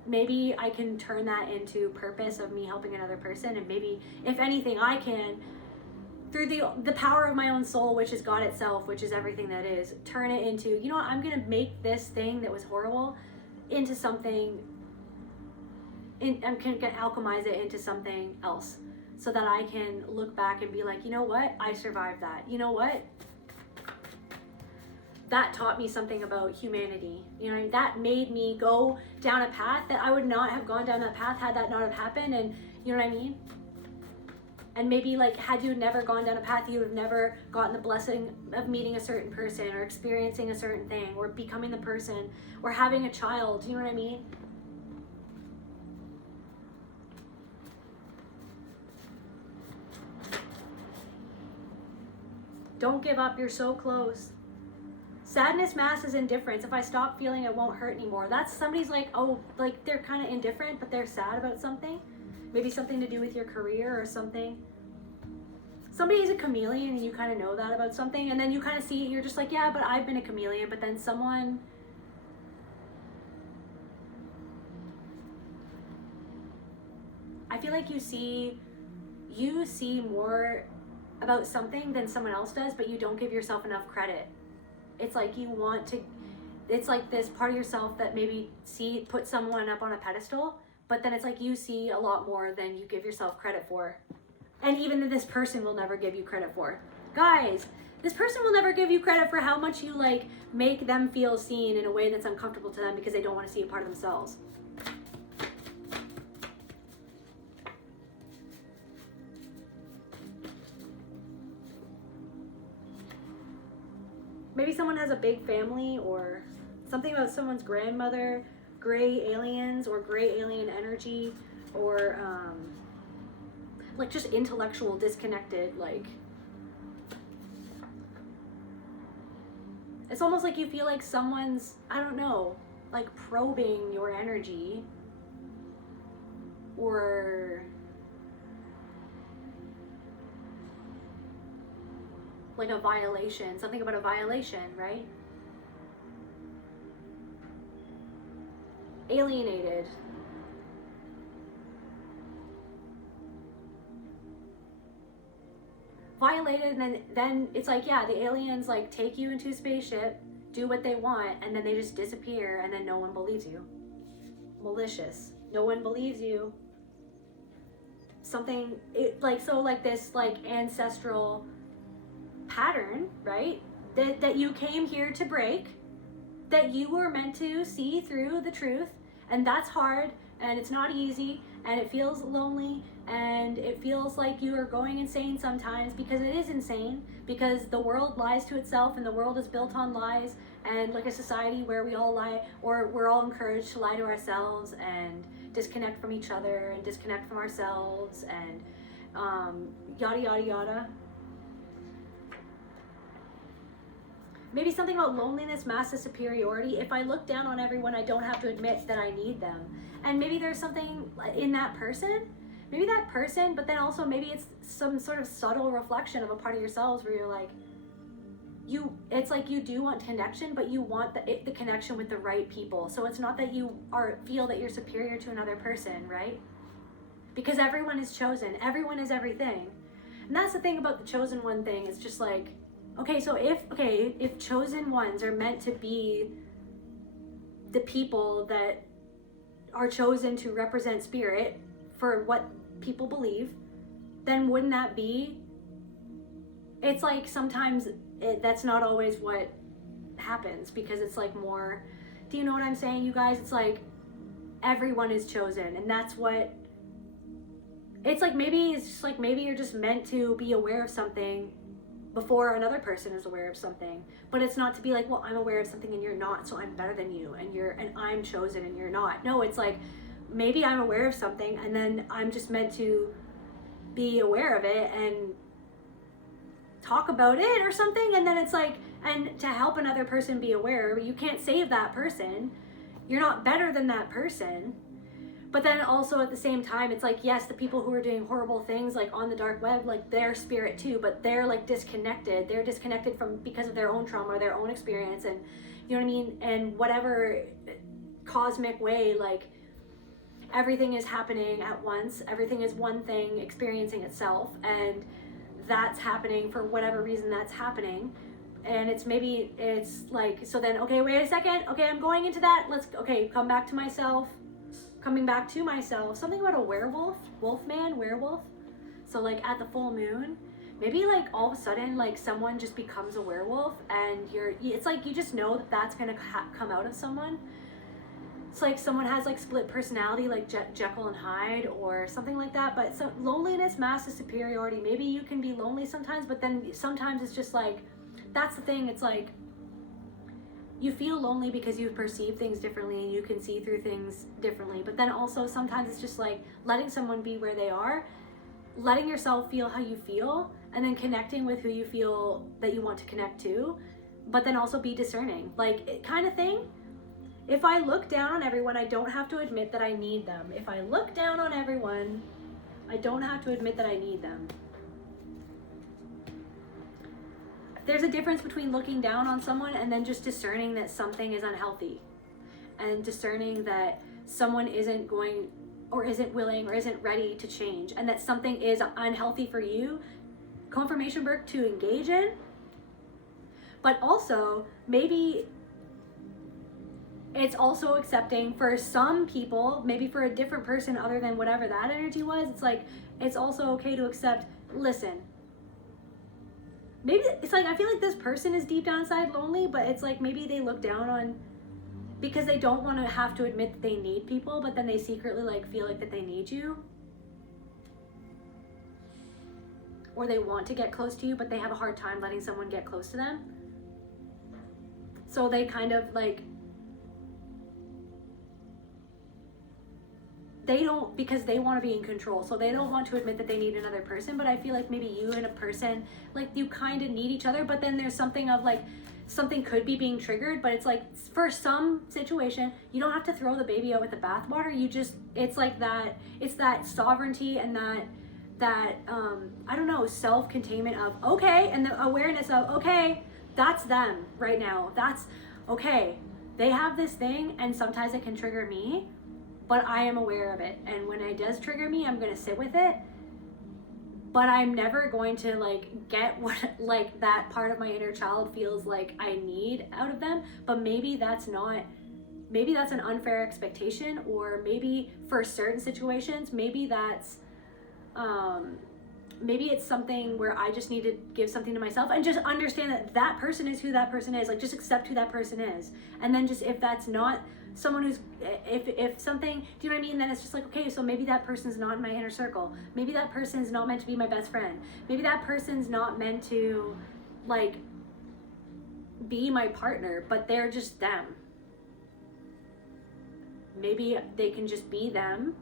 maybe I can turn that into purpose of me helping another person, and maybe, if anything, I can, through the power of my own soul, which is God itself, which is everything that is, turn it into, you know what, I'm gonna make this thing that was horrible into something, I'm gonna alchemize it into something else, so that I can look back and be like, you know what, I survived that. You know what, that taught me something about humanity. You know, that made me go down a path that I would not have gone down that path had that not have happened. And you know what I mean? And maybe like had you never gone down a path, you would have never gotten the blessing of meeting a certain person or experiencing a certain thing or becoming the person or having a child. You know what I mean? Don't give up, you're so close. Sadness masks indifference. If I stop feeling, it won't hurt anymore. That's somebody's like, oh, like they're kind of indifferent, but they're sad about something. Maybe something to do with your career or something. Somebody is a chameleon and you kind of know that about something, and then you kind of see it, you're just like, yeah, but I've been a chameleon. But then someone, I feel like you see more about something than someone else does, but you don't give yourself enough credit. It's like you want to, it's like this part of yourself that maybe put someone up on a pedestal, but then it's like you see a lot more than you give yourself credit for. And even this person will never give you credit for. Guys, this person will never give you credit for how much you like make them feel seen in a way that's uncomfortable to them because they don't want to see a part of themselves. Maybe someone has a big family or something about someone's grandmother, gray aliens or gray alien energy, or like just intellectual disconnected, like it's almost like you feel like someone's, I don't know, like probing your energy, or like a violation, something about a violation, right? Alienated. Violated, and then it's like, yeah, the aliens like take you into a spaceship, do what they want, and then they just disappear, and then no one believes you. Malicious. No one believes you. Something, like this like ancestral pattern, right? That you came here to break, that you were meant to see through the truth, and that's hard, and it's not easy, and it feels lonely, and it feels like you are going insane sometimes, because it is insane, because the world lies to itself, and the world is built on lies, and like a society where we all lie, or we're all encouraged to lie to ourselves and disconnect from each other and disconnect from ourselves, and yada yada yada. Maybe something about loneliness, massive superiority. If I look down on everyone, I don't have to admit that I need them. And maybe there's something in that person, but then also maybe it's some sort of subtle reflection of a part of yourselves where you're like, it's like you do want connection, but you want the connection with the right people. So it's not that you feel that you're superior to another person, right? Because everyone is chosen. Everyone is everything. And that's the thing about the chosen one thing. It's just like, okay, so if chosen ones are meant to be the people that are chosen to represent spirit for what people believe, then wouldn't that be, it's like sometimes that's not always what happens, because it's like more, do you know what I'm saying, you guys? It's like everyone is chosen, and that's what, it's like maybe you're just meant to be aware of something before another person is aware of something, but it's not to be like, well, I'm aware of something and you're not, so I'm better than you, and I'm chosen and you're not. No, it's like maybe I'm aware of something, and then I'm just meant to be aware of it and talk about it or something, and then it's like, and to help another person be aware, you can't save that person, you're not better than that person. But then also at the same time, it's like, yes, the people who are doing horrible things like on the dark web, like they're spirit too, but they're like disconnected. They're disconnected from, because of their own trauma, their own experience, and you know what I mean? And whatever cosmic way, like everything is happening at once. Everything is one thing experiencing itself, and that's happening for whatever reason that's happening. And it's like, so then, okay, wait a second. Okay, I'm going into that. Come back to myself. Coming back to myself, something about a werewolf, wolfman, werewolf. So like at the full moon, maybe like all of a sudden like someone just becomes a werewolf, and it's like you just know that that's gonna come out of someone. It's like someone has like split personality, like Jekyll and Hyde or something like that. But so loneliness masks superiority. Maybe you can be lonely sometimes, but then sometimes it's just like, that's the thing. It's like you feel lonely because you perceive things differently and you can see through things differently. But then also sometimes it's just like letting someone be where they are, letting yourself feel how you feel, and then connecting with who you feel that you want to connect to, but then also be discerning, like kind of thing. If I look down on everyone, I don't have to admit that I need them. If I look down on everyone, I don't have to admit that I need them. There's a difference between looking down on someone and then just discerning that something is unhealthy, and discerning that someone isn't going or isn't willing or isn't ready to change, and that something is unhealthy for you, confirmation work to engage in. But also maybe it's also accepting for some people, maybe for a different person other than whatever that energy was, it's like it's also okay to accept, listen, maybe it's like I feel like this person is deep down inside lonely, but it's like maybe they look down on because they don't want to have to admit that they need people, but then they secretly like feel like that they need you, or they want to get close to you but they have a hard time letting someone get close to them. So they kind of like, they don't, because they want to be in control, so they don't want to admit that they need another person. But I feel like maybe you and a person, like you kind of need each other, but then there's something of like, something could be being triggered, but it's like for some situation, you don't have to throw the baby out with the bathwater. You just, it's like that, it's that sovereignty and that I don't know, self-containment of, okay, and the awareness of, okay, that's them right now. That's okay. They have this thing and sometimes it can trigger me, but I am aware of it. And when it does trigger me, I'm going to sit with it. But I'm never going to like get what like that part of my inner child feels like I need out of them. But maybe that's not, maybe that's an unfair expectation, or maybe for certain situations, maybe that's, maybe it's something where I just need to give something to myself and just understand that that person is who that person is. Like just accept who that person is. And then just, if that's not someone who's, if something, do you know what I mean? Then it's just like, okay, so maybe that person's not in my inner circle. Maybe that person's not meant to be my best friend. Maybe that person's not meant to like be my partner, but they're just them. Maybe they can just be them,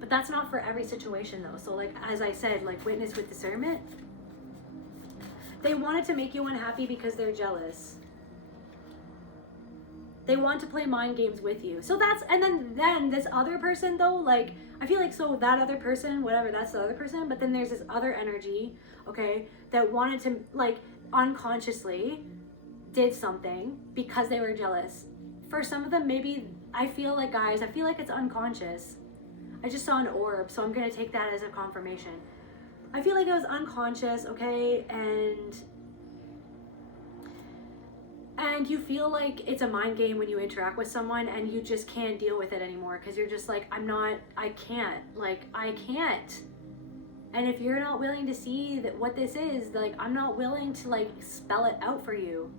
but that's not for every situation though. So like, as I said, like witness with discernment. They wanted to make you unhappy because they're jealous. They want to play mind games with you. So that's, and then this other person though, like, I feel like, so that other person, whatever, that's the other person, but then there's this other energy, okay, that wanted to, like, unconsciously did something because they were jealous. For some of them, maybe, I feel like, guys, I feel like it's unconscious. I just saw an orb, so I'm gonna take that as a confirmation. I feel like it was unconscious, okay, and you feel like it's a mind game when you interact with someone and you just can't deal with it anymore because you're just like, I can't. And if you're not willing to see that what this is, like, I'm not willing to like spell it out for you.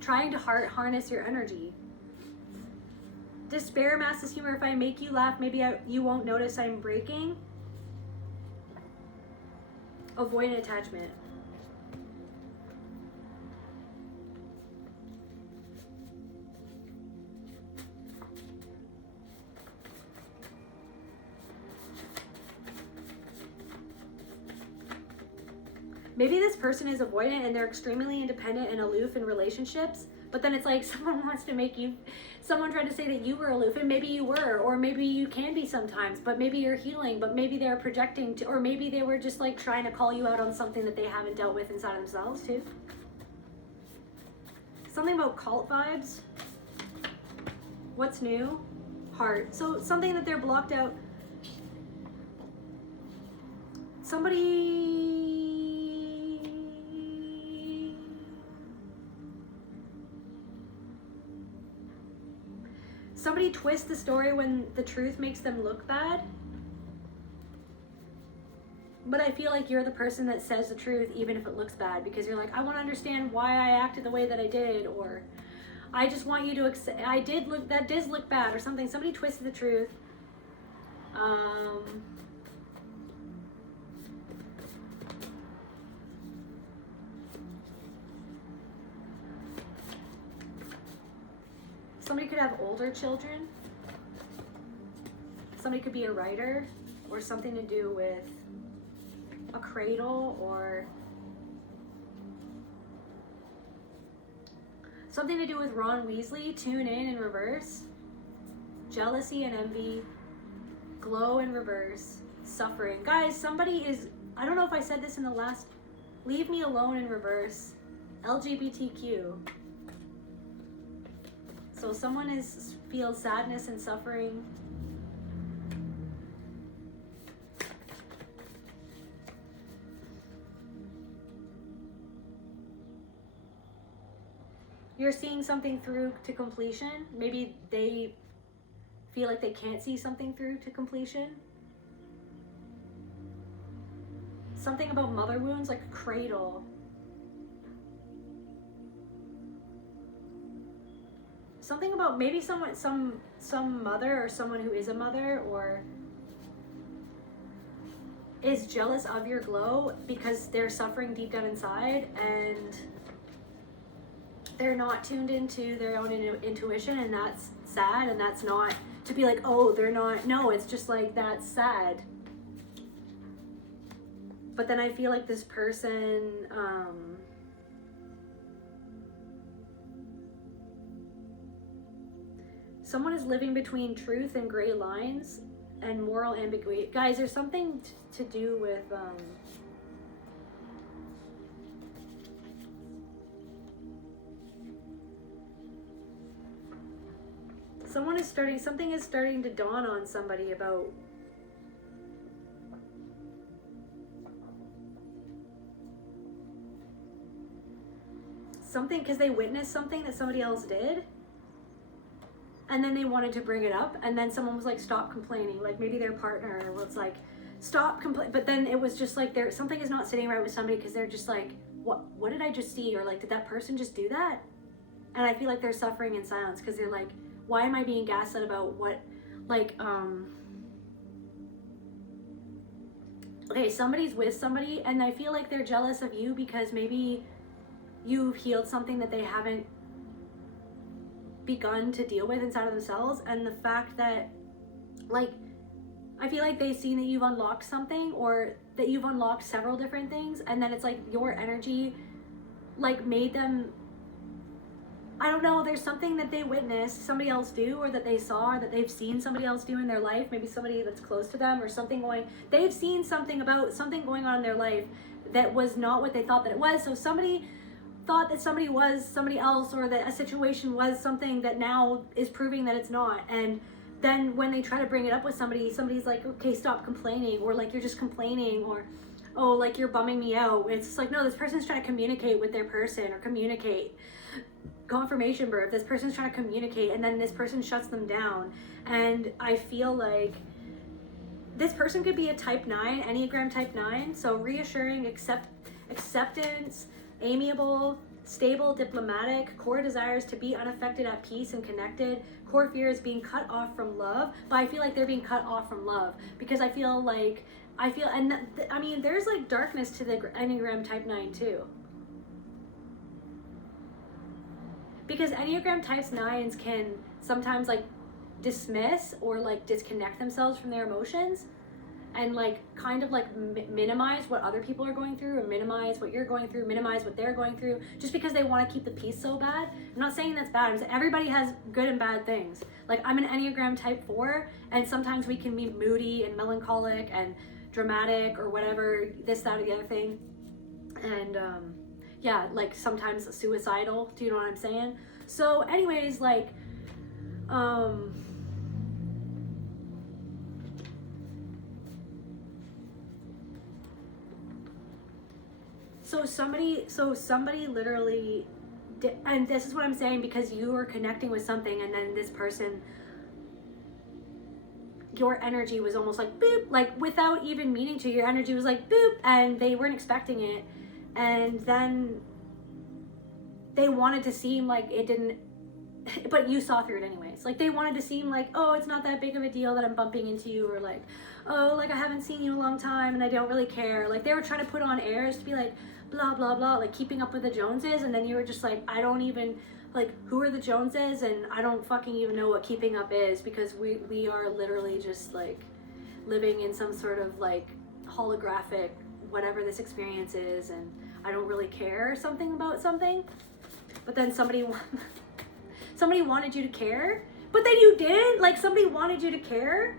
Trying to harness your energy. Despair masses humor. If I make you laugh, maybe you won't notice I'm breaking. Avoid attachment. Maybe this person is avoidant and they're extremely independent and aloof in relationships, but then it's like someone wants to make you, someone tried to say that you were aloof, and maybe you were, or maybe you can be sometimes, but maybe you're healing, but maybe they're projecting to, or maybe they were just like trying to call you out on something that they haven't dealt with inside themselves too. Something about cult vibes. What's new? Heart. So something that they're blocked out. Somebody somebody twists the story when the truth makes them look bad. But I feel like you're the person that says the truth even if it looks bad, because you're like, I want to understand why I acted the way that I did, or I just want you to accept, that did look bad or something. Somebody twisted the truth. Somebody could have older children. Somebody could be a writer, or something to do with a cradle, or something to do with Ron Weasley. Tune in reverse. Jealousy and envy. Glow in reverse. Suffering. Guys, somebody is, I don't know if I said this in the last, leave me alone in reverse. LGBTQ. So someone feels sadness and suffering. You're seeing something through to completion. Maybe they feel like they can't see something through to completion. Something about mother wounds, like a cradle. Something about maybe some mother, or someone who is a mother, or is jealous of your glow because they're suffering deep down inside, and they're not tuned into their own intuition, and that's sad. And that's not to be like, oh, they're not. No, it's just like, that's sad. But then I feel like this person, someone is living between truth and gray lines and moral ambiguity. Guys, there's something to do with, something is starting to dawn on somebody about something, because they witnessed something that somebody else did, and then they wanted to bring it up, and then someone was like, stop complaining. Like maybe their partner was like, stop complaining. But then it was just like, something is not sitting right with somebody, because they're just like, what did I just see? Or like, did that person just do that? And I feel like they're suffering in silence, because they're like, why am I being gaslit about what, like, okay, somebody's with somebody, and I feel like they're jealous of you because maybe you've healed something that they haven't begun to deal with inside of themselves. And the fact that, like, I feel like they've seen that you've unlocked something, or that you've unlocked several different things, and then it's like your energy like made them, I don't know, there's something that they witnessed somebody else do, or that they saw, or that they've seen somebody else do in their life, maybe somebody that's close to them, or something they've seen something about something going on in their life that was not what they thought that it was. So somebody thought that somebody was somebody else, or that a situation was something that now is proving that it's not. And then when they try to bring it up with somebody's like, okay, stop complaining, or like, you're just complaining, or oh, like, you're bumming me out. It's just like, no, this person's trying to communicate with their person, or communicate. Confirmation birth, this person's trying to communicate, and then this person shuts them down. And I feel like this person could be a type 9, Enneagram type 9. So reassuring, acceptance, amiable, stable, diplomatic. Core desires to be unaffected, at peace, and connected. Core fear is being cut off from love. But I feel like they're being cut off from love, because I mean, there's like darkness to the Enneagram type 9 too. Because Enneagram types 9s can sometimes like dismiss or like disconnect themselves from their emotions, and like kind of like minimize what other people are going through, or minimize what you're going through, minimize what they're going through, just because they want to keep the peace so bad. I'm not saying that's bad. I'm saying everybody has good and bad things. Like, I'm an Enneagram type 4, and sometimes we can be moody and melancholic and dramatic, or whatever, this, that, or the other thing. And yeah, like sometimes suicidal. Do you know what I'm saying? So anyways, like, so somebody literally did, and this is what I'm saying, because you are connecting with something, and then this person your energy was almost like boop, like without even meaning to, your energy was like boop, and they weren't expecting it. And then they wanted to seem like it didn't, but you saw through it anyways. Like they wanted to seem like, oh, it's not that big of a deal that I'm bumping into you, or like, oh, like I haven't seen you in a long time and I don't really care. Like they were trying to put on airs to be like, blah, blah, blah, like keeping up with the Joneses. And then you were just like, I don't even, like, who are the Joneses? And I don't fucking even know what keeping up is, because we are literally just like living in some sort of like holographic, whatever this experience is. And I don't really care something about something. But then somebody wanted you to care, but then you did. Like somebody wanted you to care.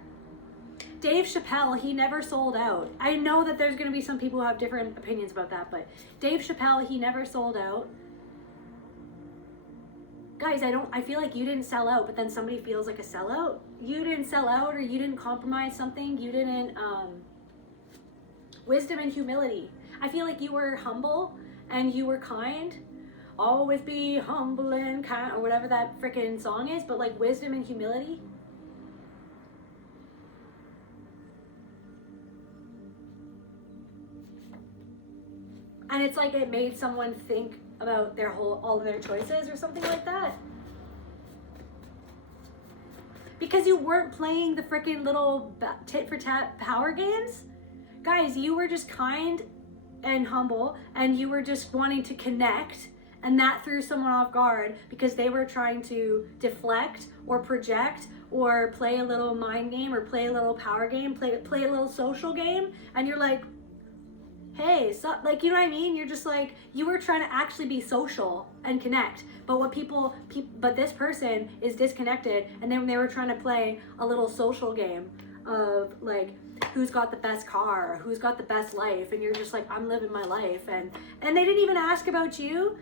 Dave Chappelle, he never sold out. I know that there's going to be some people who have different opinions about that, but Dave Chappelle, he never sold out. Guys, I feel like you didn't sell out, but then somebody feels like a sellout. You didn't sell out, or you didn't compromise something. You didn't, wisdom and humility. I feel like you were humble and you were kind. Always be humble and kind, or whatever that freaking song is, but like wisdom and humility. And it's like it made someone think about their all of their choices or something like that. Because you weren't playing the freaking little tit for tat power games. Guys, you were just kind and humble, and you were just wanting to connect. And that threw someone off guard because they were trying to deflect or project or play a little mind game or play a little power game, play a little social game. And you're like, hey, so, like, you know what I mean? You're just like, you were trying to actually be social and connect. But what but this person is disconnected. And then they were trying to play a little social game of like, who's got the best car, who's got the best life. And you're just like, I'm living my life. And they didn't even ask about you.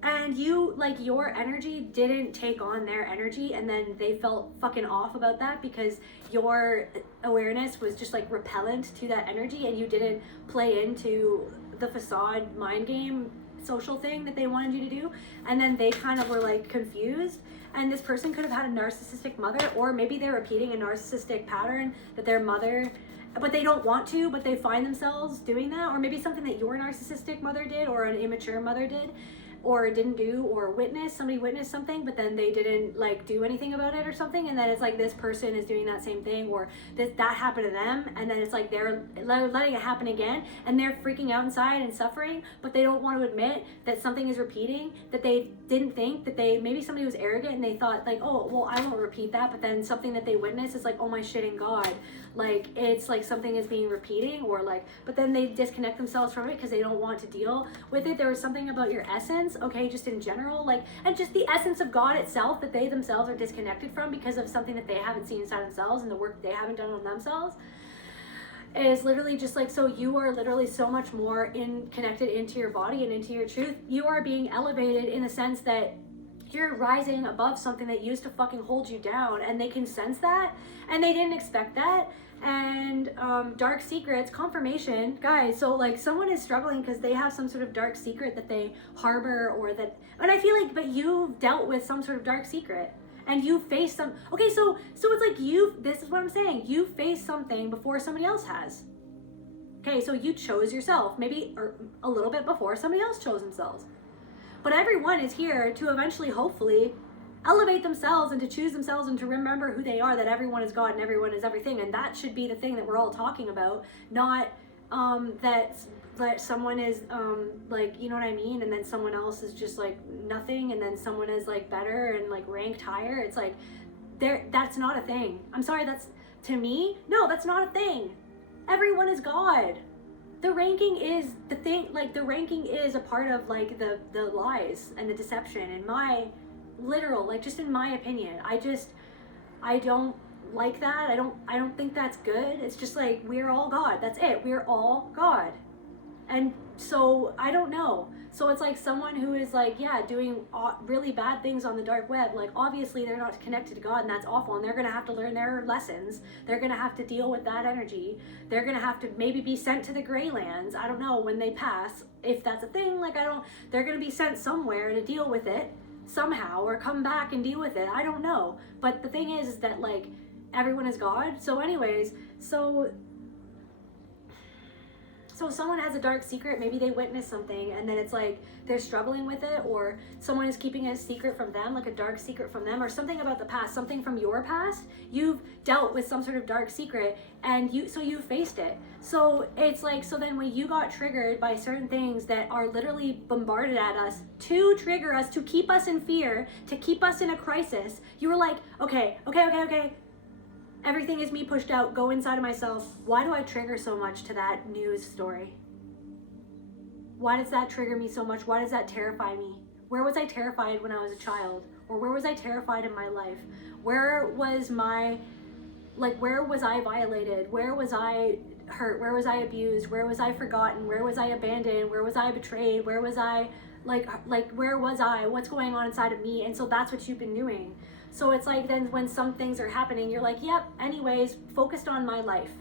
And you, like, your energy didn't take on their energy, and then they felt fucking off about that because your awareness was just like repellent to that energy, and you didn't play into the facade mind game social thing that they wanted you to do. And then they kind of were like confused, and this person could have had a narcissistic mother, or maybe they're repeating a narcissistic pattern that their mother, but they don't want to, but they find themselves doing that. Or maybe something that your narcissistic mother did, or an immature mother did, or didn't do, or somebody witnessed something, but then they didn't like do anything about it or something. And then it's like this person is doing that same thing, or that happened to them, and then it's like they're letting it happen again, and they're freaking out inside and suffering, but they don't want to admit that something is repeating, that they didn't think, that maybe somebody was arrogant and they thought like, oh, well, I won't repeat that. But then something that they witnessed is like, oh my shit in God, like it's like something is being repeating, or like, but then they disconnect themselves from it because they don't want to deal with it. There was something about your essence, okay, just in general, like, and just the essence of God itself that they themselves are disconnected from because of something that they haven't seen inside themselves and the work they haven't done on themselves, is literally just like, so you are literally so much more connected into your body and into your truth. You are being elevated in the sense that you're rising above something that used to fucking hold you down, and they can sense that, and they didn't expect that. And dark secrets, confirmation, guys. So like someone is struggling because they have some sort of dark secret that they harbor, or that, and I feel like, but you've dealt with some sort of dark secret, and you faced some, okay, so it's like this is what I'm saying, you faced something before somebody else has. Okay, so you chose yourself, maybe or a little bit before somebody else chose themselves. But everyone is here to eventually, hopefully, elevate themselves and to choose themselves and to remember who they are, that everyone is God and everyone is everything. And that should be the thing that we're all talking about, not that someone is like, you know what I mean? And then someone else is just like nothing, and then someone is like better and like ranked higher. It's like, that's not a thing. I'm sorry, that's, to me, no, that's not a thing. Everyone is God. The ranking is the thing, like the ranking is a part of like the lies and the deception, in my literal, like just in my opinion. I don't like that. I don't think that's good. It's just like, we're all God. That's it. We're all God. And so I don't know. So it's like someone who is like, yeah, doing really bad things on the dark web, like obviously they're not connected to God, and that's awful, and they're going to have to learn their lessons. They're going to have to deal with that energy. They're going to have to maybe be sent to the gray lands, I don't know, when they pass, if that's a thing. Like, they're going to be sent somewhere to deal with it somehow, or come back and deal with it. I don't know. But the thing is that like, everyone is God. So anyways, so someone has a dark secret, maybe they witness something and then it's like they're struggling with it, or someone is keeping a secret from them, like a dark secret from them, or something about the past, something from your past. You've dealt with some sort of dark secret and you faced it. So it's like, so then when you got triggered by certain things that are literally bombarded at us to trigger us, to keep us in fear, to keep us in a crisis, you were like, okay, everything is me pushed out, go inside of myself. Why do I trigger so much to that news story? Why does that trigger me so much? Why does that terrify me? Where was I terrified when I was a child? Or where was I terrified in my life? Where was I violated? Where was I hurt? Where was I abused? Where was I forgotten? Where was I abandoned? Where was I betrayed? Where was I, where was I? What's going on inside of me? And so that's what you've been doing. So it's like then when some things are happening, you're like, yep, anyways, focused on my life.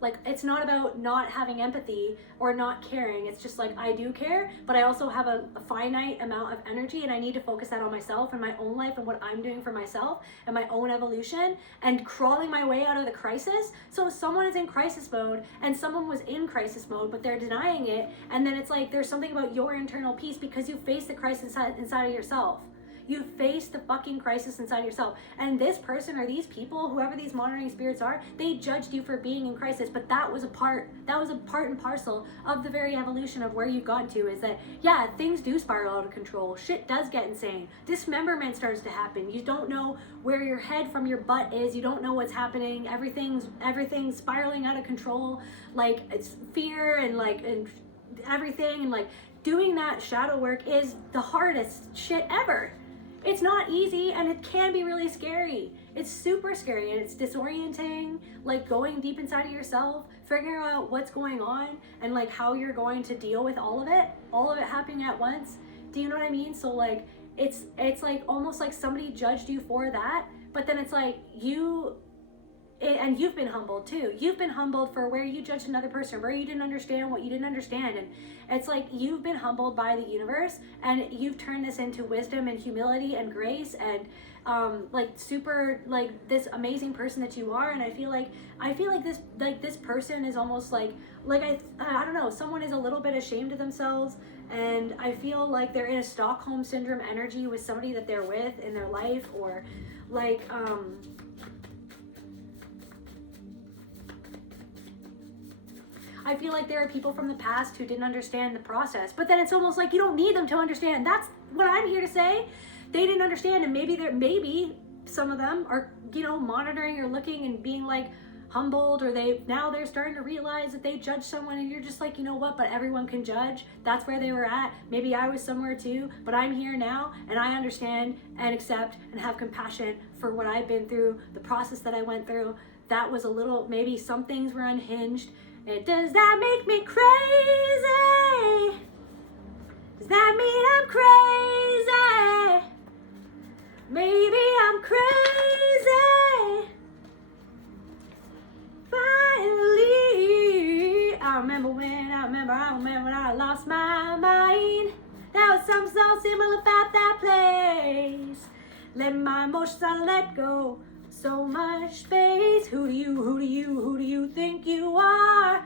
Like, it's not about not having empathy or not caring. It's just like, I do care, but I also have a finite amount of energy, and I need to focus that on myself and my own life and what I'm doing for myself and my own evolution and crawling my way out of the crisis. So if someone is in crisis mode and someone was in crisis mode, but they're denying it, and then it's like there's something about your internal peace because you face the crisis inside of yourself. You face the fucking crisis inside yourself. And this person or these people, whoever these monitoring spirits are, they judged you for being in crisis. But that was a part and parcel of the very evolution of where you've gotten to, is that, yeah, things do spiral out of control. Shit does get insane. Dismemberment starts to happen. You don't know where your head from your butt is. You don't know what's happening. Everything's spiraling out of control. Like, it's fear and everything. And like, doing that shadow work is the hardest shit ever. It's not easy, and it can be really scary. It's super scary, and it's disorienting, like going deep inside of yourself, figuring out what's going on, and like how you're going to deal with all of it happening at once. Do you know what I mean? So like, it's like almost like somebody judged you for that, but then it's like and you've been humbled too. You've been humbled for where you judged another person, where you didn't understand what you didn't understand. And it's like you've been humbled by the universe, and you've turned this into wisdom and humility and grace and super this amazing person that you are. And I feel like this person is almost like I don't know, someone is a little bit ashamed of themselves, and I feel like they're in a Stockholm syndrome energy with somebody that they're with in their life, or I feel like there are people from the past who didn't understand the process, but then it's almost like you don't need them to understand. That's what I'm here to say. They didn't understand, and maybe some of them are, monitoring or looking and being like humbled, or they're starting to realize that they judged someone, and you're just like, you know what, but everyone can judge. That's where they were at. Maybe I was somewhere too, but I'm here now, and I understand and accept and have compassion for what I've been through, the process that I went through. That was maybe some things were unhinged. Does that make me crazy? Does that mean I'm crazy? Maybe I'm crazy. Finally, I remember when I lost my mind. There was something so similar about that place. Let my emotions let go. So much space. Who do you think you are?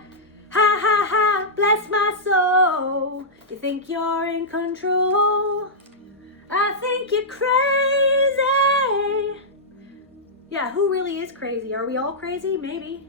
Ha ha ha, bless my soul. You think you're in control? I think you're crazy. Yeah, who really is crazy? Are we all crazy? Maybe.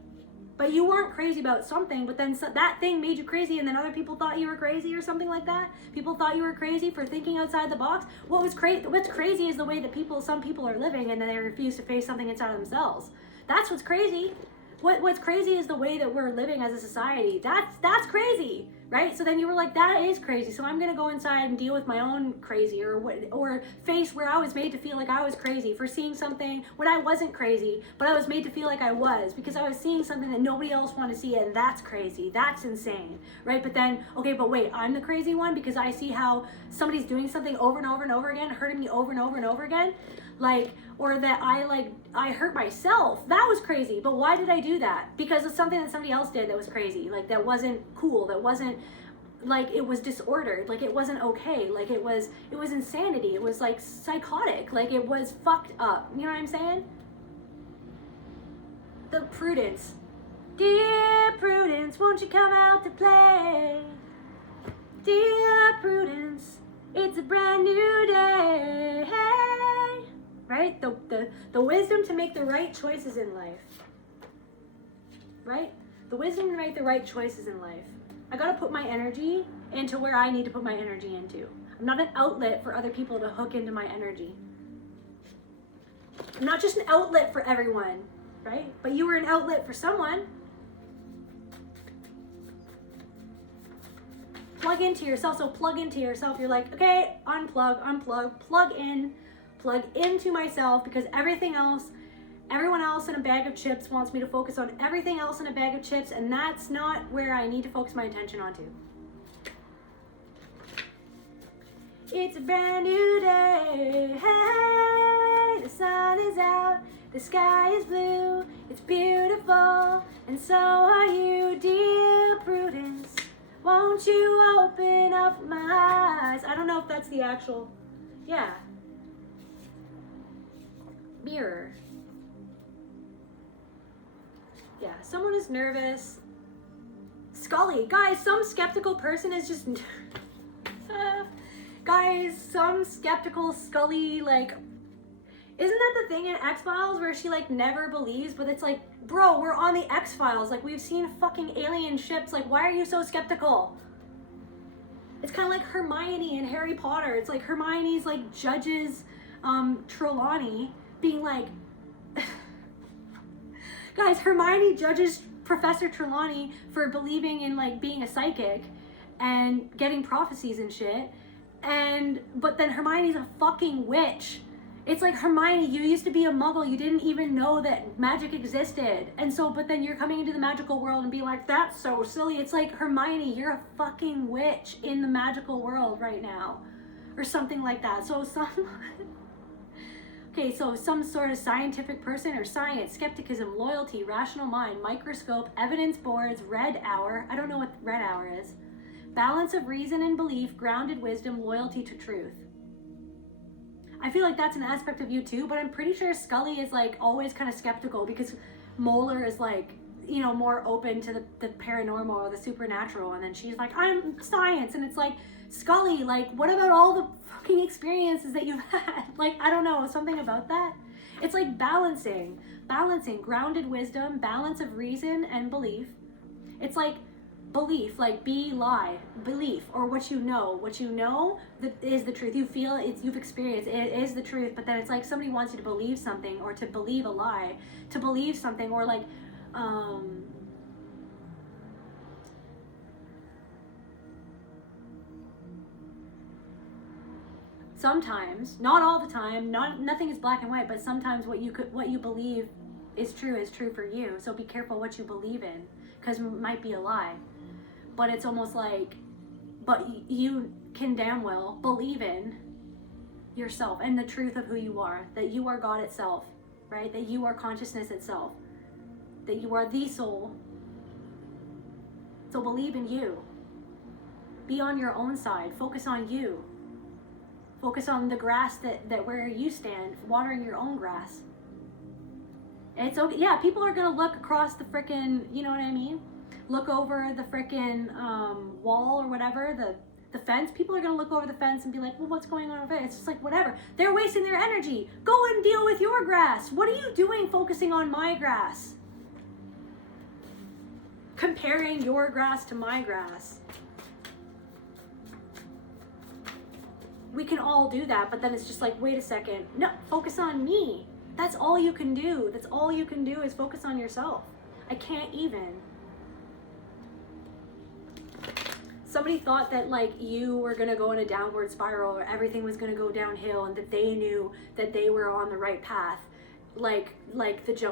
But you weren't crazy about something, but then that thing made you crazy, and then other people thought you were crazy or something like that. People thought you were crazy for thinking outside the box. What's crazy is the way that some people are living, and then they refuse to face something inside of themselves. That's what's crazy. What's crazy is the way that we're living as a society. That's crazy, right? So then you were like, that is crazy. So I'm gonna go inside and deal with my own crazy, or face where I was made to feel like I was crazy for seeing something when I wasn't crazy, but I was made to feel like I was, because I was seeing something that nobody else wanted to see, and that's crazy. That's insane, right? But then, okay, but wait, I'm the crazy one because I see how somebody's doing something over and over and over again, hurting me over and over and over again. Or that I hurt myself. That was crazy. But why did I do that? Because of something that somebody else did that was crazy. That wasn't cool. That wasn't, it was disordered. It wasn't okay. It was insanity. It was psychotic. It was fucked up. You know what I'm saying? the Prudence. Dear Prudence, won't you come out to play? Dear Prudence, it's a brand new day. Hey, right? The wisdom to make the right choices in life. Right? The wisdom to make the right choices in life. I gotta put my energy into where I need to put my energy into. I'm not an outlet for other people to hook into my energy. I'm not just an outlet for everyone, right? But you were an outlet for someone. Plug into yourself. So plug into yourself. You're like, okay, unplug, plug into myself, because everything else, everyone else in a bag of chips wants me to focus on everything else in a bag of chips, and that's not where I need to focus my attention onto. It's a brand new day. Hey, the sun is out, the sky is blue, it's beautiful, and so are you, dear Prudence. Won't you open up my eyes? I don't know if that's the actual, yeah. Mirror. Yeah, someone is nervous. Scully. Guys, some skeptical person is just... Guys, some skeptical Scully, like... Isn't that the thing in X-Files where she, like, never believes? But it's like, bro, we're on the X-Files. Like, we've seen fucking alien ships. Like, why are you so skeptical? It's kind of like Hermione in Harry Potter. It's like Hermione's, like, judges Trelawney being like... Guys, Hermione judges Professor Trelawney for believing in, like, being a psychic and getting prophecies and shit. But then Hermione's a fucking witch. It's like, Hermione, you used to be a muggle. You didn't even know that magic existed. And so, but then you're coming into the magical world and being like, that's so silly. It's like, Hermione, you're a fucking witch in the magical world right now. Or something like that. So okay, so some sort of scientific person or science, skepticism, loyalty, rational mind, microscope, evidence boards, red hour. I don't know what red hour is. Balance of reason and belief, grounded wisdom, loyalty to truth. I feel like that's an aspect of you too, but I'm pretty sure Scully is like always kind of skeptical because Moeller is like, you know, more open to the paranormal or the supernatural. And then she's like, I'm science. And it's like, Scully, like, what about all the fucking experiences that you've had? Like, I don't know, something about that. It's like balancing grounded wisdom, balance of reason and belief. It's like belief, like belief, or what you know that is the truth. You feel it, you've experienced it is the truth, but then it's like somebody wants you to believe something or to believe a lie, to believe something, or like sometimes, not all the time, nothing is black and white, but sometimes what you believe is true for you. So be careful what you believe in, because it might be a lie. But it's almost like, but you can damn well believe in yourself and the truth of who you are, that you are God itself, right? That you are consciousness itself, that you are the soul. So believe in you. Be on your own side. Focus on you. Focus on the grass that where you stand, watering your own grass. And it's okay. Yeah, people are gonna look across the frickin', you know what I mean? Look over the frickin' wall or whatever, the fence. People are gonna look over the fence and be like, well, what's going on over there? It's just like, whatever. They're wasting their energy. Go and deal with your grass. What are you doing focusing on my grass? Comparing your grass to my grass. We can all do that, but then it's just like, wait a second. No, focus on me. That's all you can do. That's all you can do is focus on yourself. I can't even. Somebody thought that like you were gonna go in a downward spiral or everything was gonna go downhill, and that they knew that they were on the right path, like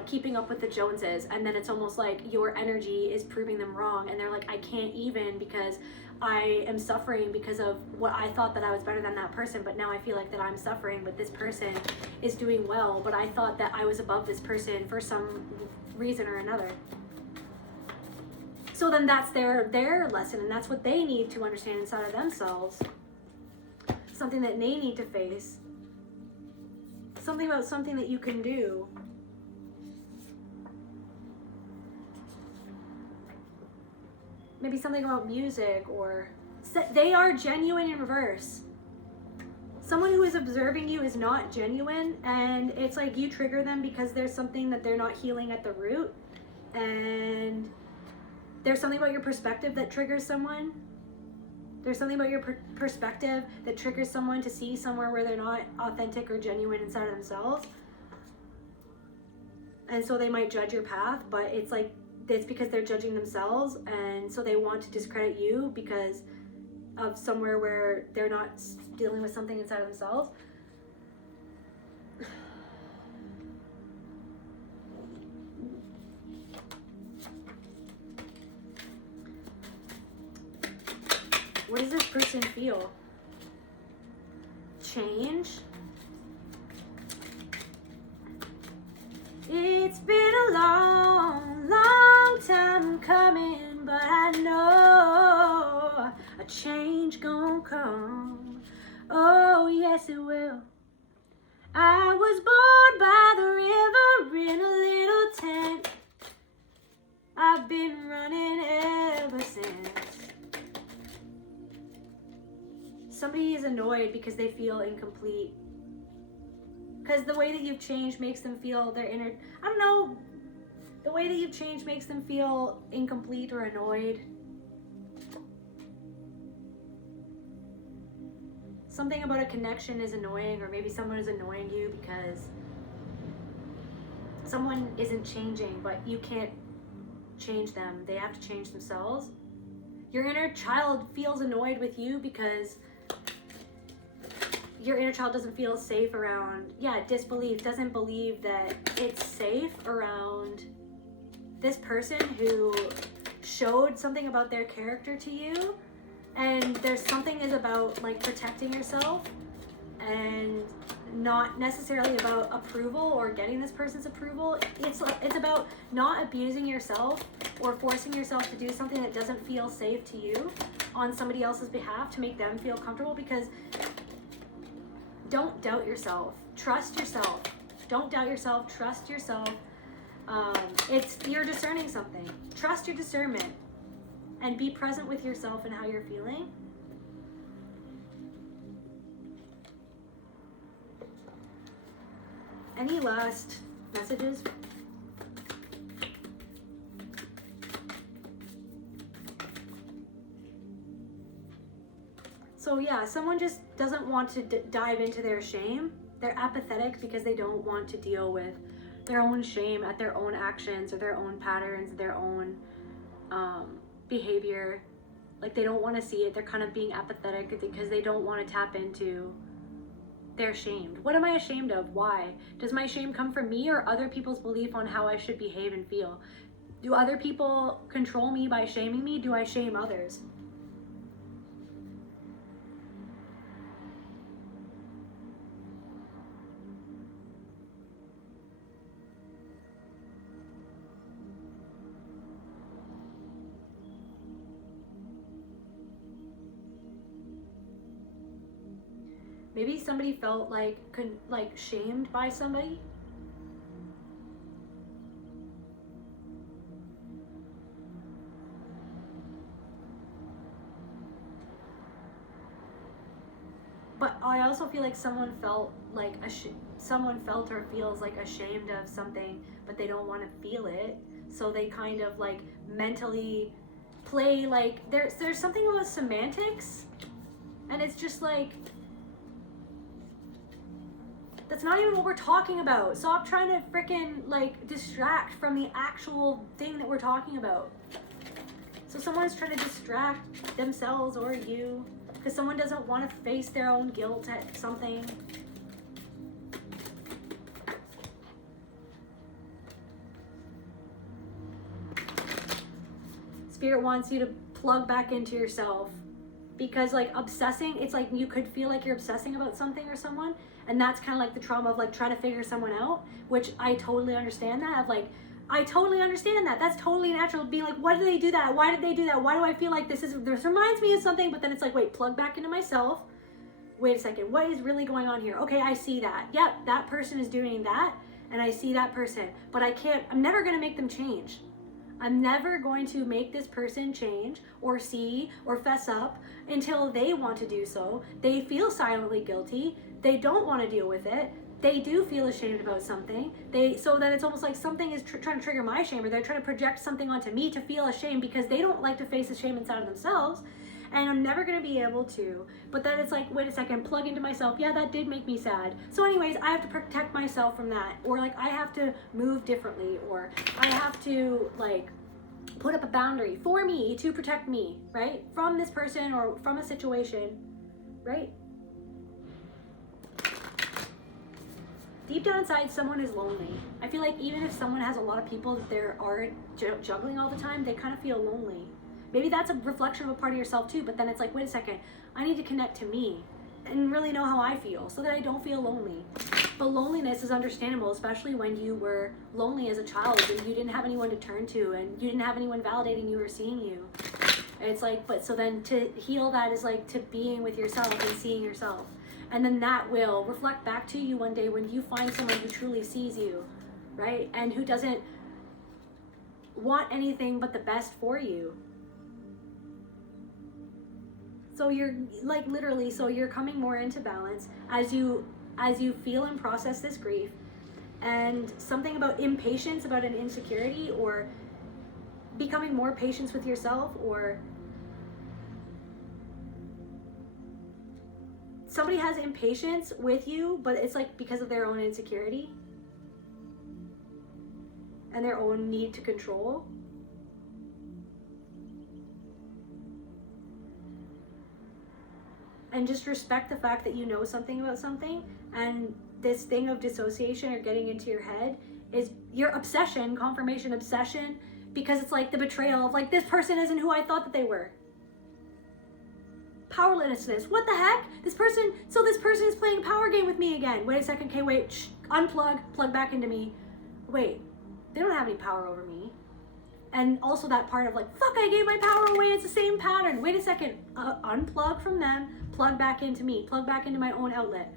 keeping up with the Joneses, and then it's almost like your energy is proving them wrong, and they're like, I can't even, because I am suffering because of what I thought that I was better than that person, but now I feel like that I'm suffering, but this person is doing well, but I thought that I was above this person for some reason or another. So then that's their lesson, and that's what they need to understand inside of themselves. Something that they need to face. Something about something that you can do. maybe something about music, or they are genuine in reverse. Someone who is observing you is not genuine, and it's like you trigger them because there's something that they're not healing at the root, and there's something about your perspective that triggers someone. There's something about your perspective that triggers someone to see somewhere where they're not authentic or genuine inside of themselves. And so they might judge your path, but it's like, it's because they're judging themselves, and so they want to discredit you because of somewhere where they're not dealing with something inside of themselves. What does this person feel? Change. It's been a long, long time coming, but I know a change gonna come. Oh, yes it will. I was born by the river in a little tent. I've been running ever since. Somebody is annoyed because they feel incomplete. Because the way that you've changed makes them feel their inner, I don't know, the way that you've changed makes them feel incomplete or annoyed. Something about a connection is annoying, or maybe someone is annoying you because someone isn't changing, but you can't change them. They have to change themselves. Your inner child feels annoyed with you because your inner child doesn't feel safe around, disbelief, doesn't believe that it's safe around this person who showed something about their character to you. And there's something is about like protecting yourself and not necessarily about approval or getting this person's approval. It's about not abusing yourself or forcing yourself to do something that doesn't feel safe to you on somebody else's behalf to make them feel comfortable. Because don't doubt yourself. Trust yourself. Don't doubt yourself. Trust yourself. You're discerning something. Trust your discernment and be present with yourself and how you're feeling. Any last messages? So yeah, someone just doesn't want to dive into their shame. They're apathetic because they don't want to deal with their own shame at their own actions or their own patterns, their own behavior. Like they don't want to see it. They're kind of being apathetic because they don't want to tap into their shame. What am I ashamed of? Why? Does my shame come from me or other people's belief on how I should behave and feel? Do other people control me by shaming me? Do I shame others? Maybe somebody felt like shamed by somebody. But I also feel like someone felt like someone felt or feels like ashamed of something, but they don't want to feel it. So they kind of like mentally play like there's something about semantics, and it's just like, that's not even what we're talking about. Stop trying to freaking like distract from the actual thing that we're talking about. So someone's trying to distract themselves or you because someone doesn't want to face their own guilt at something. Spirit wants you to plug back into yourself, because like obsessing, it's like you could feel like you're obsessing about something or someone, and that's kind of like the trauma of like trying to figure someone out, which I totally understand that. Of like, I totally understand that. That's totally natural. Being like, why did they do that? Why did they do that? Why do I feel like this reminds me of something? But then it's like, wait, plug back into myself. Wait a second. What is really going on here? Okay, I see that. Yep, that person is doing that, and I see that person. But I'm never going to make them change. I'm never going to make this person change or see or fess up until they want to do so. They feel silently guilty. They don't want to deal with it. They do feel ashamed about something. So that it's almost like something is trying to trigger my shame, or they're trying to project something onto me to feel ashamed because they don't like to face the shame inside of themselves. And I'm never going to be able to. But then it's like, wait a second, plug into myself. Yeah, that did make me sad. So anyways, I have to protect myself from that. Or like I have to move differently. Or I have to like put up a boundary for me to protect me, right? From this person or from a situation, right? Deep down inside, someone is lonely. I feel like even if someone has a lot of people that they are juggling all the time, they kind of feel lonely. Maybe that's a reflection of a part of yourself too, but then it's like, wait a second, I need to connect to me and really know how I feel so that I don't feel lonely. But loneliness is understandable, especially when you were lonely as a child and you didn't have anyone to turn to and you didn't have anyone validating you or seeing you. And it's like, but so then to heal that is like to being with yourself and seeing yourself. And then that will reflect back to you one day when you find someone who truly sees you, right? And who doesn't want anything but the best for you. So you're like literally, so you're coming more into balance as you feel and process this grief, and something about impatience, about an insecurity, or becoming more patient with yourself, or somebody has impatience with you, but it's like because of their own insecurity and their own need to control. And just respect the fact that you know something about something, and this thing of dissociation or getting into your head is your obsession, confirmation obsession, because it's like the betrayal of like, this person isn't who I thought that they were. Powerlessness. What the heck? This person is playing a power game with me again. Wait a second. Okay, wait. Shh, unplug. Plug back into me. Wait. They don't have any power over me. And also that part of like, fuck, I gave my power away. It's the same pattern. Wait a second. Unplug from them. Plug back into me. Plug back into my own outlet.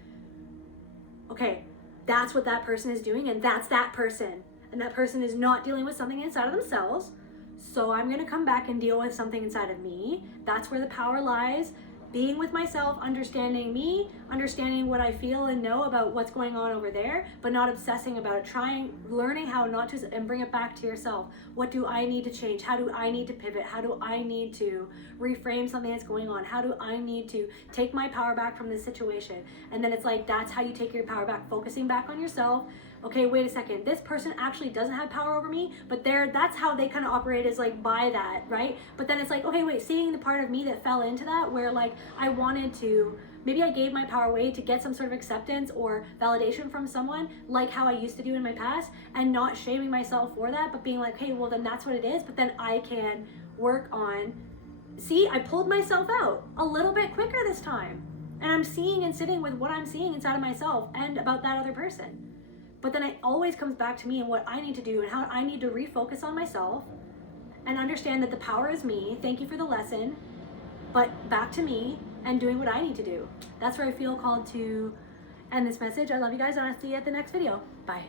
Okay. That's what that person is doing. And that's that person. And that person is not dealing with something inside of themselves. So I'm going to come back and deal with something inside of me. That's where the power lies. Being with myself, understanding me, understanding what I feel and know about what's going on over there, but not obsessing about it, learning how not to, and bring it back to yourself. What do I need to change? How do I need to pivot? How do I need to reframe something that's going on? How do I need to take my power back from this situation? And then it's like, that's how you take your power back, focusing back on yourself. Okay, wait a second, this person actually doesn't have power over me, but that's how they kind of operate, is like by that, right? But then it's like, okay, wait, seeing the part of me that fell into that, where like I wanted to, maybe I gave my power away to get some sort of acceptance or validation from someone, like how I used to do in my past, and not shaming myself for that, but being like, hey, well then that's what it is, but then I can work on, see, I pulled myself out a little bit quicker this time, and I'm seeing and sitting with what I'm seeing inside of myself and about that other person. But then it always comes back to me and what I need to do and how I need to refocus on myself and understand that the power is me. Thank you for the lesson, but back to me and doing what I need to do. That's where I feel called to end this message. I love you guys, and I'll see you at the next video. Bye.